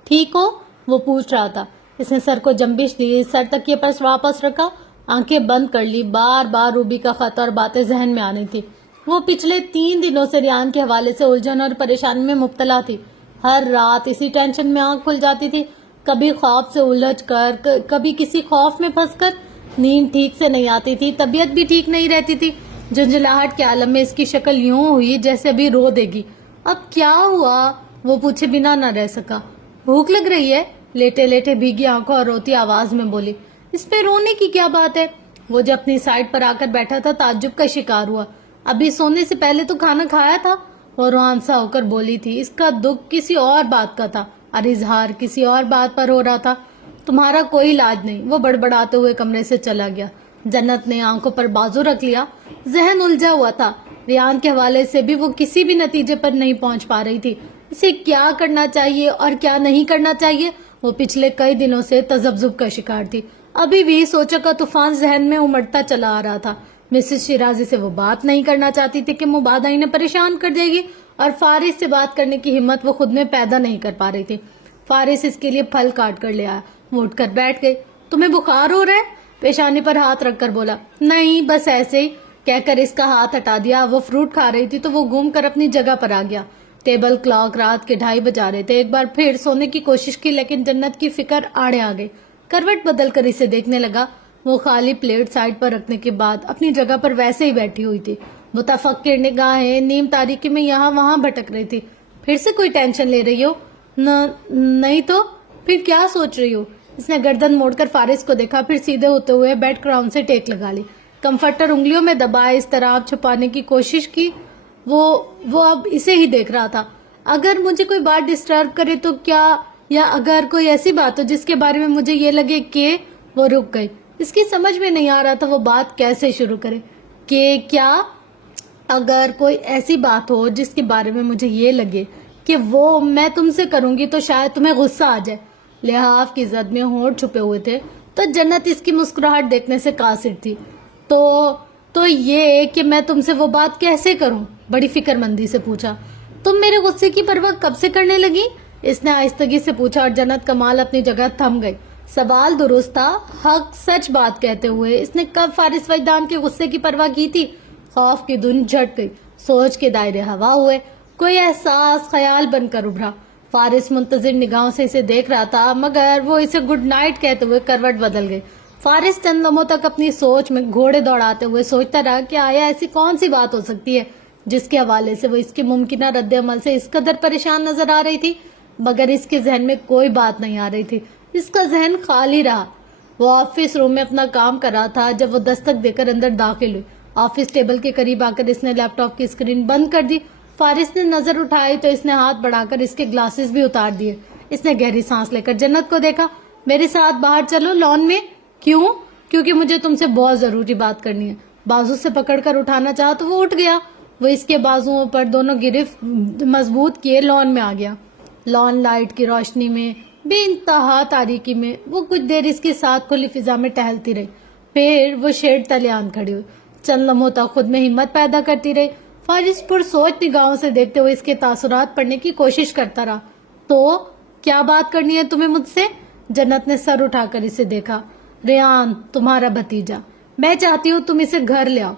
ٹھیک ہو؟ وہ پوچھ رہا تھا۔ اس نے سر کو جنبش دی، سر تکیے پر واپس رکھا، آنکھیں بند کر لی۔ بار بار روبی کا خط اور باتیں ذہن میں آنی تھی۔ وہ پچھلے 3 دنوں سے ریان کے حوالے سے الجھن اور پریشانی میں مبتلا تھی۔ ہر رات اسی ٹینشن میں آنکھ کھل جاتی تھی، کبھی خواب سے الجھ کر، کبھی کسی خوف میں پھنس کر۔ نیند ٹھیک سے نہیں آتی تھی، طبیعت بھی ٹھیک نہیں رہتی تھی۔ جھنجھلاہٹ کے عالم میں اس کی شکل یوں ہوئی جیسے ابھی رو دے گی۔ اب کیا ہوا؟ وہ پوچھے بنا نہ رہ سکا۔ بھوک لگ رہی ہے؟ لیٹے لیٹے بھیگی آنکھوں اور روتی آواز میں بولی۔ اس پہ رونے کی کیا بات ہے؟ وہ جو اپنی سائڈ پر آ کر بیٹھا تھا تعجب کا شکار ہوا۔ ابھی سونے سے پہلے تو کھانا کھایا تھا؟ وہ روحان سا ہو کر بولی تھی۔ اس کا دکھ کسی اور بات کا تھا اور اظہار کسی اور بات پر ہو رہا تھا۔ تمہارا کوئی علاج نہیں، وہ بڑبڑاتے ہوئے کمرے سے چلا گیا۔ جنت نے آنکھوں پر بازو رکھ لیا، ذہن الجھا ہوا تھا۔ ریان کے حوالے سے بھی وہ کسی بھی نتیجے پر نہیں پہنچ پا رہی تھی۔ اسے کیا کرنا چاہیے اور کیا نہیں کرنا چاہیے، وہ پچھلے کئی دنوں سے تذبذب کا شکار تھی۔ ابھی بھی سوچوں کا طوفان ذہن میں امڑتا چلا آ رہا تھا۔ مسز شیرازی سے وہ بات نہیں کرنا چاہتی تھی کہ مبادہ انہیں پریشان کر دے گی، اور فارس سے بات کرنے کی ہمت وہ خود میں پیدا نہیں کر پا رہی تھی۔ فارس اس کے لیے پھل کاٹ کر لے آیا۔ وہ اٹھ کر بیٹھ گئی۔ تمہیں بخار ہو رہا ہے؟ پیشانی پر ہاتھ رکھ کر بولا۔ نہیں بس ایسے ہی، کہہ کر اس کا ہاتھ ہٹا دیا۔ وہ فروٹ کھا رہی تھی تو وہ گھوم کر اپنی جگہ پر آ گیا۔ ٹیبل کلاک رات کے 2:30 بجا رہے تھے۔ ایک بار پھر سونے کی کوشش کی، لیکن جنت کی فکر آڑے آ گئی۔ کروٹ بدل کر اسے دیکھنے لگا۔ وہ خالی پلیٹ سائڈ پر رکھنے کے بعد اپنی جگہ پر ویسے ہی بیٹھی ہوئی تھی۔ متفکر نگاہیں نیم تاریکی میں یہاں وہاں بھٹک رہی تھی۔ پھر سے کوئی ٹینشن لے رہی ہو؟ نہیں تو پھر کیا سوچ رہی ہو؟ اس نے گردن موڑ کر فارس کو دیکھا، پھر سیدھے ہوتے ہوئے بیڈ گراؤنڈ سے ٹیک لگا لی۔ کمفرٹر انگلیوں میں دبائے اضطراب چھپانے کی کوشش کی۔ وہ اب اسے ہی دیکھ رہا تھا۔ اگر مجھے کوئی بات ڈسٹرب کرے تو کیا، یا اگر کوئی ایسی بات ہو جس کے بارے میں مجھے یہ لگے کہ… وہ رک گئی۔ اس کی سمجھ میں نہیں آ رہا تھا وہ بات کیسے شروع کرے۔ کہ کیا اگر کوئی ایسی بات ہو جس کے بارے میں مجھے یہ لگے کہ وہ میں تم سے کروں گی تو شاید تمہیں غصہ آ جائے۔ لحاف کی زد میں ہونٹ چھپے ہوئے تھے تو جنت اس کی مسکراہٹ دیکھنے سے قاصر تھی۔ تو یہ کہ میں تم سے وہ بات کیسے کروں؟ بڑی فکر مندی سے پوچھا۔ تم میرے غصے کی پرواہ کب سے کرنے لگی؟ اس نے آہستگی سے پوچھا، اور جنت کمال اپنی جگہ تھم گئی۔ سوال درست تھا، حق سچ بات کہتے ہوئے اس نے کب فارس وجدان کے غصے کی پرواہ کی تھی؟ خوف کی دھن جھٹ گئی، سوچ کے دائرے ہوا ہوئے، کوئی احساس خیال بن کر ابھرا۔ فارس منتظر نگاہوں سے اسے دیکھ رہا تھا، مگر وہ اسے گڈ نائٹ کہتے ہوئے کروٹ بدل گئی۔ فارس چند لمحوں تک اپنی سوچ میں گھوڑے دوڑاتے ہوئے سوچتا رہا کہ آیا ایسی کون سی بات ہو سکتی ہے جس کے حوالے سے وہ اس کے ممکنہ رد عمل سے اس قدر پریشان نظر آ رہی تھی، مگر اس کے ذہن میں کوئی بات نہیں آ رہی تھی۔ اس کا ذہن خالی رہا۔ وہ آفس روم میں اپنا کام کر رہا تھا جب وہ دستک دے کر اندر داخل ہوئی۔ آفس ٹیبل کے قریب آ کر اس نے لیپ ٹاپ کی اسکرین بند کر دی۔ فارس نے نظر اٹھائی تو اس نے ہاتھ بڑھا کر اس کے گلاسز بھی اتار دیے۔ اس نے گہری سانس لے کر جنت کو دیکھا۔ میرے ساتھ باہر چلو لان میں۔ کیوں؟ کیونکہ مجھے تم سے بہت ضروری بات کرنی ہے۔ بازو سے پکڑ کر اٹھانا چاہا تو وہ اٹھ گیا۔ وہ اس کے بازوؤں پر دونوں گرفت مضبوط کیے لان میں آ گیا۔ لان لائٹ کی روشنی میں بے انتہا تاریکی میں وہ کچھ دیر اس کے ساتھ کھلی فضا میں ٹہلتی رہی، پھر وہ شیڈ تلے آن کھڑی ہوئی۔ چند لمحوں تک خود میں ہمت پیدا کرتی رہی۔ فارس پر سوچ نگاہوں سے دیکھتے ہوئے اس کے تاثرات پڑھنے کی کوشش کرتا رہا۔ تو کیا بات کرنی ہے تمہیں مجھ سے؟ جنت نے سر اٹھا کر اسے دیکھا۔ ریان، تمہارا بھتیجا، میں چاہتی ہوں تم اسے گھر لے آؤ۔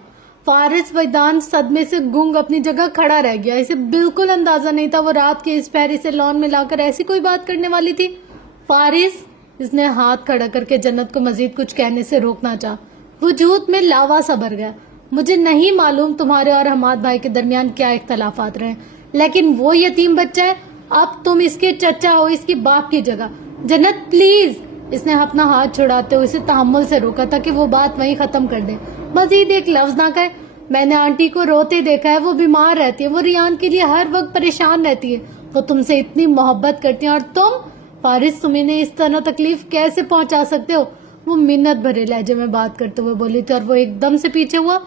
فارس وجدان صدمے سے گنگ اپنی جگہ کھڑا رہ گیا۔ اسے بالکل اندازہ نہیں تھا وہ رات کے اس پہر اسے لان میں لا کر ایسی کوئی بات کرنے والی تھی۔ فارس، اس نے ہاتھ کھڑا کر کے جنت کو مزید کچھ کہنے سے روکنا چاہا۔ وجود میں لاوا سا بھر گیا۔ مجھے نہیں معلوم تمہارے اور حماد بھائی کے درمیان کیا اختلافات رہے، لیکن وہ یتیم بچہ ہے، اب تم اس کے چچا ہو، اس کی باپ کی جگہ۔ جنت پلیز، اس نے اپنا ہاتھ چھڑاتے ہوئے اسے تحمل سے روکا تھا کہ وہ بات وہیں ختم کر دے، مزید ایک لفظ نہ کہے۔ میں نے آنٹی کو روتے دیکھا ہے، وہ بیمار رہتی ہے، وہ ریان کے لیے ہر وقت پریشان رہتی ہے، وہ تم سے اتنی محبت کرتی ہیں، اور تم فارس، تم انہیں اس طرح تکلیف کیسے پہنچا سکتے ہو؟ وہ منت بھرے لہجے میں بات کرتے ہوئے بولی تھی، اور وہ ایک دم سے پیچھے ہوا۔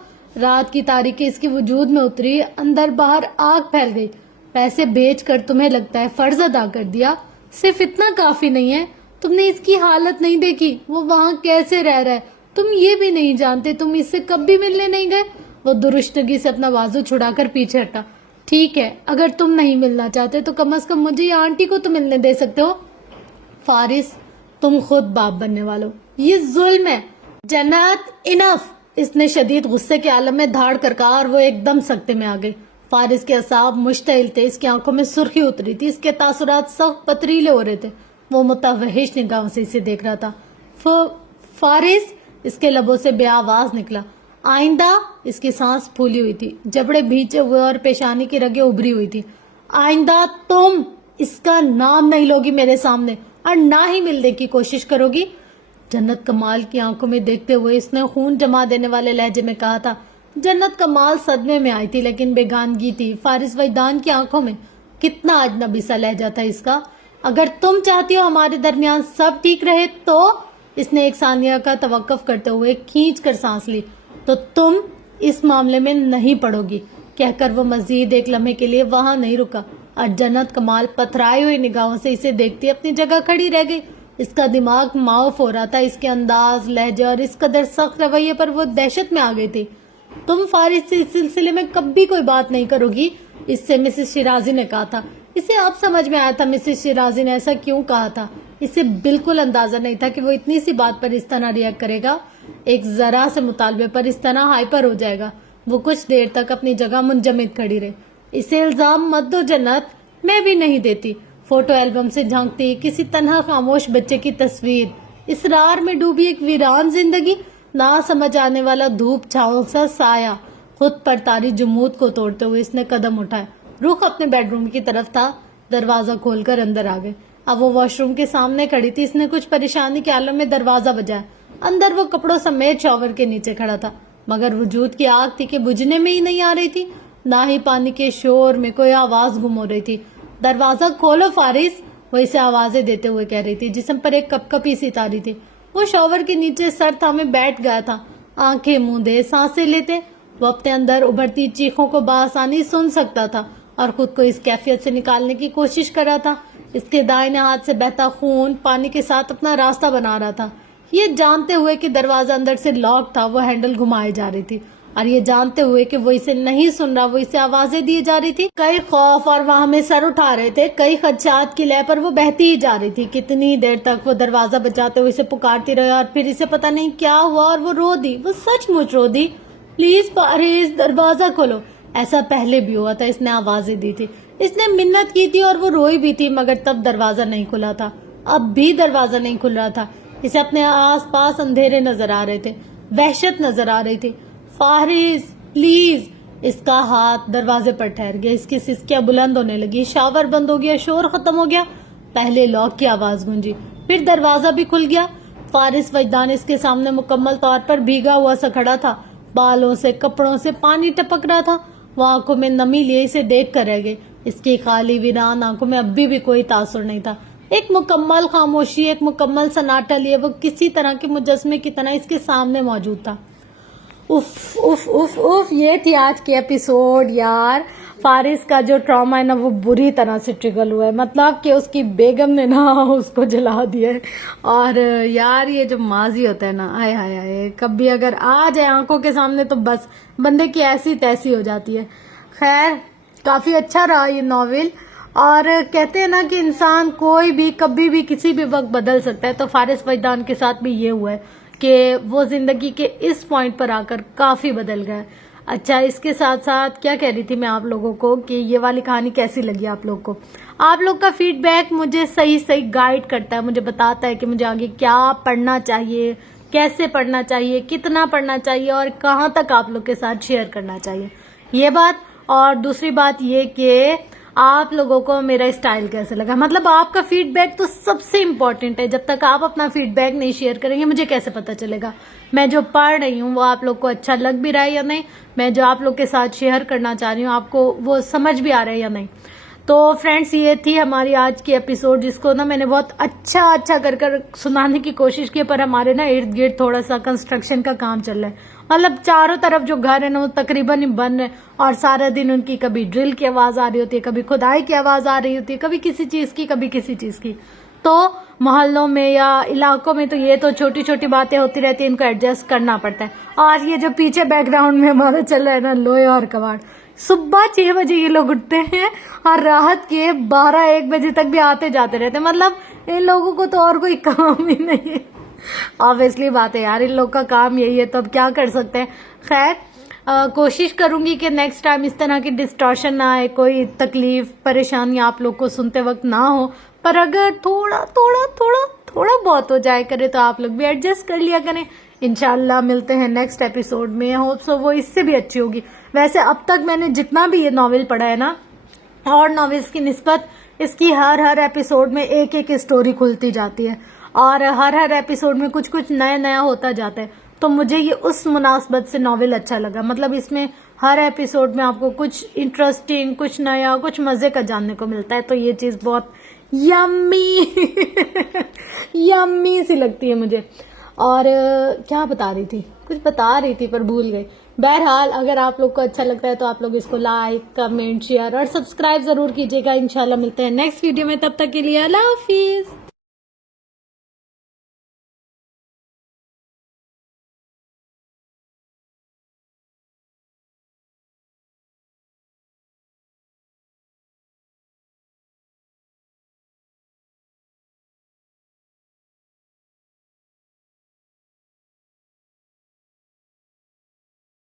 رات کی تاریکی اس کے وجود میں اتری، اندر باہر آگ پھیل گئی۔ پیسے بیچ کر تمہیں لگتا ہے فرض ادا کر دیا، صرف اتنا کافی نہیں ہے، تم نے اس کی حالت نہیں دیکھی، وہ وہاں کیسے رہ رہا ہے، تم یہ بھی نہیں جانتے، تم اس سے کب بھی ملنے نہیں گئے۔ وہ درشتگی سے اپنا بازو چھڑا کر پیچھے ہٹا۔ ٹھیک ہے، اگر تم نہیں ملنا چاہتے تو کم از کم مجھے یا آنٹی کو تو ملنے دے سکتے ہو۔ فارس، تم خود باپ بننے والو، یہ ظلم ہے۔ جنت، انف، اس نے شدید غصے کے عالم میں دھاڑ کر کہا، اور وہ ایک دم سکتے میں آ گئی۔ فارس کے اعصاب مشتعل تھے، اس کی آنکھوں میں سرخی اتری تھی، اس کے تاثرات سخت پتریلے ہو رہے تھے۔ وہ متوحش نگاہوں سے اسے دیکھ رہا تھا۔ فارس، اس کے لبوں سے بے آواز نکلا۔ آئندہ، اس کی سانس پھولی ہوئی تھی، جبڑے بھیچے ہوئے اور پیشانی کی رگیں ابھری ہوئی تھی۔ آئندہ تم اس کا نام نہیں لوگی میرے سامنے، اور نہ ہی ملنے کی کوشش کرو گی۔ جنت کمال کی آنکھوں میں دیکھتے ہوئے اس نے خون جما دینے والے لہجے میں کہا تھا۔ جنت کمال صدمے میں آئی تھی، لیکن بیگانگی تھی فارس وجدان کی آنکھوں میں۔ کتنا اجنبی سا لہجہ تھا اس کا۔ اگر تم چاہتی ہو ہمارے درمیان سب ٹھیک رہے تو، اس نے ایک ثانیہ کا توقف کرتے ہوئے کھینچ کر سانس لی، تو تم اس معاملے میں نہیں پڑو گی، کہہ کر وہ مزید ایک لمحے کے لیے وہاں نہیں رکا، اور جنت کمال پتھرائی ہوئی نگاہوں سے اسے دیکھتی اپنی جگہ کھڑی رہ گئی۔ اس کا دماغ معاف ہو رہا تھا، اس کے انداز، لہجے اور اس قدر سخت رویے پر وہ دہشت میں آ گئی تھی۔ تم فارس سے اس سلسلے میں کبھی کوئی بات نہیں کرو گی، اس سے مسز شیرازی نے کہا تھا۔ اسے اب سمجھ میں آیا تھا مسز شیرازی نے ایسا کیوں کہا تھا۔ اسے بالکل اندازہ نہیں تھا کہ وہ اتنی سی بات پر اس طرح ریئیکٹ کرے گا، ایک ذرا سے مطالبے پر اس طرح ہائپر ہو جائے گا۔ وہ کچھ دیر تک اپنی جگہ منجمد کھڑی رہی۔ اسے الزام مت دو جنت، میں بھی نہیں دیتی۔ فوٹو ایلبم سے جھانکتی کسی تنہا خاموش بچے کی تصویر، اسرار میں ڈوبی ایک ویران زندگی، نہ سمجھ آنے والا دھوپ چھاؤں سا سایہ۔ خود پر طاری جمود کو توڑتے ہوئے اس نے قدم اٹھائے، رخ اپنے بیڈ روم کی طرف تھا۔ دروازہ کھول کر اندر آ گئے۔ اب وہ واش روم کے سامنے کھڑی تھی۔ اس نے کچھ پریشانی کے عالم میں دروازہ بجایا۔ اندر وہ کپڑوں سمیت شاور کے نیچے کھڑا تھا، مگر وجود کی آگ تھی کہ بجھنے میں ہی نہیں آ رہی تھی، نہ ہی پانی کے شور میں کوئی آواز گم ہو رہی تھی۔ دروازہ کھولو فارس، وہ اسے آوازیں دیتے ہوئے کہہ رہی تھی، جسم پر ایک کپ کپی سی تاری تھی۔ وہ شاور کے نیچے سر تھامے بیٹھ گیا تھا، آنکھیں موندے سانسیں لیتے۔ وہ اپنے اندر ابھرتی چیخوں کو بآسانی سن سکتا تھا، اور خود کو اس کیفیت سے نکالنے کی کوشش کر رہا تھا۔ اس کے دائیں ہاتھ سے بہتا خون پانی کے ساتھ اپنا راستہ بنا رہا تھا، یہ جانتے ہوئے کہ دروازہ اندر سے لاک تھا۔ وہ ہینڈل گھمائے جا رہی تھی، اور یہ جانتے ہوئے کہ وہ اسے نہیں سن رہا، وہ اسے آوازیں دیے جا رہی تھی۔ کئی خوف اور وہاں میں سر اٹھا رہے تھے، کئی خدشات کی لے پر وہ بہتی ہی جا رہی تھی۔ کتنی دیر تک وہ دروازہ بجاتے ہوئے اسے پکارتی رہی، اور پھر اسے پتہ نہیں کیا ہوا اور وہ رو دی، وہ سچ مچ رو دی۔ پلیز فارس، دروازہ کھولو۔ ایسا پہلے بھی ہوا تھا، اس نے آوازیں دی تھی، اس نے منت کی تھی اور وہ روئی بھی تھی، مگر تب دروازہ نہیں کھلا تھا، اب بھی دروازہ نہیں کھل رہا تھا۔ اسے اپنے آس پاس اندھیرے نظر آ رہے تھے، وحشت نظر آ رہی تھی۔ فارس پلیز! اس کا ہاتھ دروازے پر ٹھہر گیا، اس کی سسکیاں بلند ہونے لگی، شاور بند ہو گیا، شور ختم ہو گیا۔ پہلے لاک کی آواز گونجی، پھر دروازہ بھی کھل گیا۔ فارس وجدان اس کے سامنے مکمل طور پر بھیگا ہوا سا کھڑا تھا، بالوں سے کپڑوں سے پانی ٹپک رہا تھا۔ وہ آنکھوں میں نمی لیے اسے دیکھ کر رہ گئے، اس کی خالی ویران آنکھوں میں ابھی بھی کوئی تاثر نہیں تھا۔ ایک مکمل خاموشی، ایک مکمل سناٹا لیے وہ کسی طرح کے مجسمے کی طرح اس کے سامنے موجود تھا۔ اف اف اف اف، یہ تھی آج کی ایپیسوڈ یار۔ فارس کا جو ٹراما ہے نا وہ بری طرح سے ٹرگل ہوا ہے، مطلب کہ اس کی بیگم نے نا اس کو جلا دیا ہے۔ اور یار یہ جو ماضی ہوتا ہے نا، آئے ہائے ہائے، کبھی اگر آ جائے آنکھوں کے سامنے تو بس بندے کی ایسی تیسی ہو جاتی ہے۔ خیر کافی اچھا رہا یہ ناول، اور کہتے ہیں نا کہ انسان کوئی بھی کبھی بھی کسی بھی وقت بدل سکتا ہے، تو فارس وجدان کے ساتھ بھی یہ ہوا ہے کہ وہ زندگی کے اس پوائنٹ پر آ کر کافی بدل گیا۔ اچھا، اس کے ساتھ ساتھ کیا کہہ رہی تھی میں آپ لوگوں کو کہ یہ والی کہانی کیسی لگی آپ لوگ کو؟ آپ لوگ کا فیڈ بیک مجھے صحیح گائیڈ کرتا ہے، مجھے بتاتا ہے کہ مجھے آگے کیا پڑھنا چاہیے، کیسے پڑھنا چاہیے، کتنا پڑھنا چاہیے، اور کہاں تک آپ لوگ کے ساتھ شیئر کرنا چاہیے، یہ بات۔ اور دوسری بات یہ کہ آپ لوگوں کو میرا اسٹائل کیسے لگا، مطلب آپ کا فیڈ بیک تو سب سے امپورٹنٹ ہے۔ جب تک آپ اپنا فیڈ بیک نہیں شیئر کریں گے مجھے کیسے پتا چلے گا میں جو پڑھ رہی ہوں وہ آپ لوگ کو اچھا لگ بھی رہا ہے یا نہیں، میں جو آپ لوگ کے ساتھ شیئر کرنا چاہ رہی ہوں آپ کو وہ سمجھ بھی آ رہا ہے یا نہیں۔ تو فرینڈس یہ تھی ہماری آج کی ایپیسوڈ، جس کو نا میں نے بہت اچھا کر سنانے کی کوشش کی، پر ہمارے نا ارد گرد تھوڑا سا کنسٹرکشن کا کام چل رہا ہے، مطلب چاروں طرف جو گھر ہے نا وہ تقریباً ہی بن رہے، اور سارا دن ان کی کبھی ڈرل کی آواز آ رہی ہوتی ہے، کبھی کھدائی کی آواز آ رہی ہوتی ہے، کبھی کسی چیز کی کبھی کسی چیز کی۔ تو محلوں میں یا علاقوں میں تو یہ تو چھوٹی چھوٹی باتیں ہوتی رہتی ہیں، ان کو ایڈجسٹ کرنا پڑتا ہے۔ اور یہ جو پیچھے بیک گراؤنڈ میں ہمارا چل رہا ہے نا لوہے اور کباڑ، صبح 6 بجے یہ لوگ اٹھتے ہیں اور رات کے 12-1 بجے تک بھی آتے جاتے رہتے ہیں، مطلب ان لوگوں کو تو اور کوئی کام ہی نہیں ہے۔ آبویسلی بات ہے یار، ان لوگ کا کام یہی ہے تو اب کیا کر سکتے ہیں۔ خیر کوشش کروں گی کہ نیکسٹ ٹائم اس طرح کی ڈسٹارشن نہ آئے، کوئی تکلیف پریشانی آپ لوگ کو سنتے وقت نہ ہو، پر اگر تھوڑا بہت ہو جائے کرے تو آپ لوگ بھی ایڈجسٹ کر لیا کریں۔ انشاءاللہ ملتے ہیں نیکسٹ ایپیسوڈ میں، ہوپ سو وہ اس سے بھی اچھی ہوگی۔ ویسے اب تک میں نے جتنا بھی یہ ناول پڑھا ہے نا، اور ناولز کی نسبت اس کی ہر ایپیسوڈ میں ایک اسٹوری کھلتی جاتی ہے، اور ہر ایپیسوڈ میں کچھ نیا ہوتا جاتا ہے، تو مجھے یہ اس مناسبت سے ناول اچھا لگا۔ مطلب اس میں ہر ایپیسوڈ میں آپ کو کچھ انٹرسٹنگ، کچھ نیا، کچھ مزے کا جاننے کو ملتا ہے، تو یہ چیز بہت یمی یمی سی لگتی ہے مجھے۔ اور کیا بتا رہی تھی، کچھ بتا رہی تھی پر بھول گئی۔ بہرحال اگر آپ لوگ کو اچھا لگتا ہے تو آپ لوگ اس کو لائک، کمنٹ، شیئر اور سبسکرائب ضرور کیجیے گا۔ انشاءاللہ ملتے ہیں نیکسٹ ویڈیو میں، تب تک کے لیے اللہ حافظ۔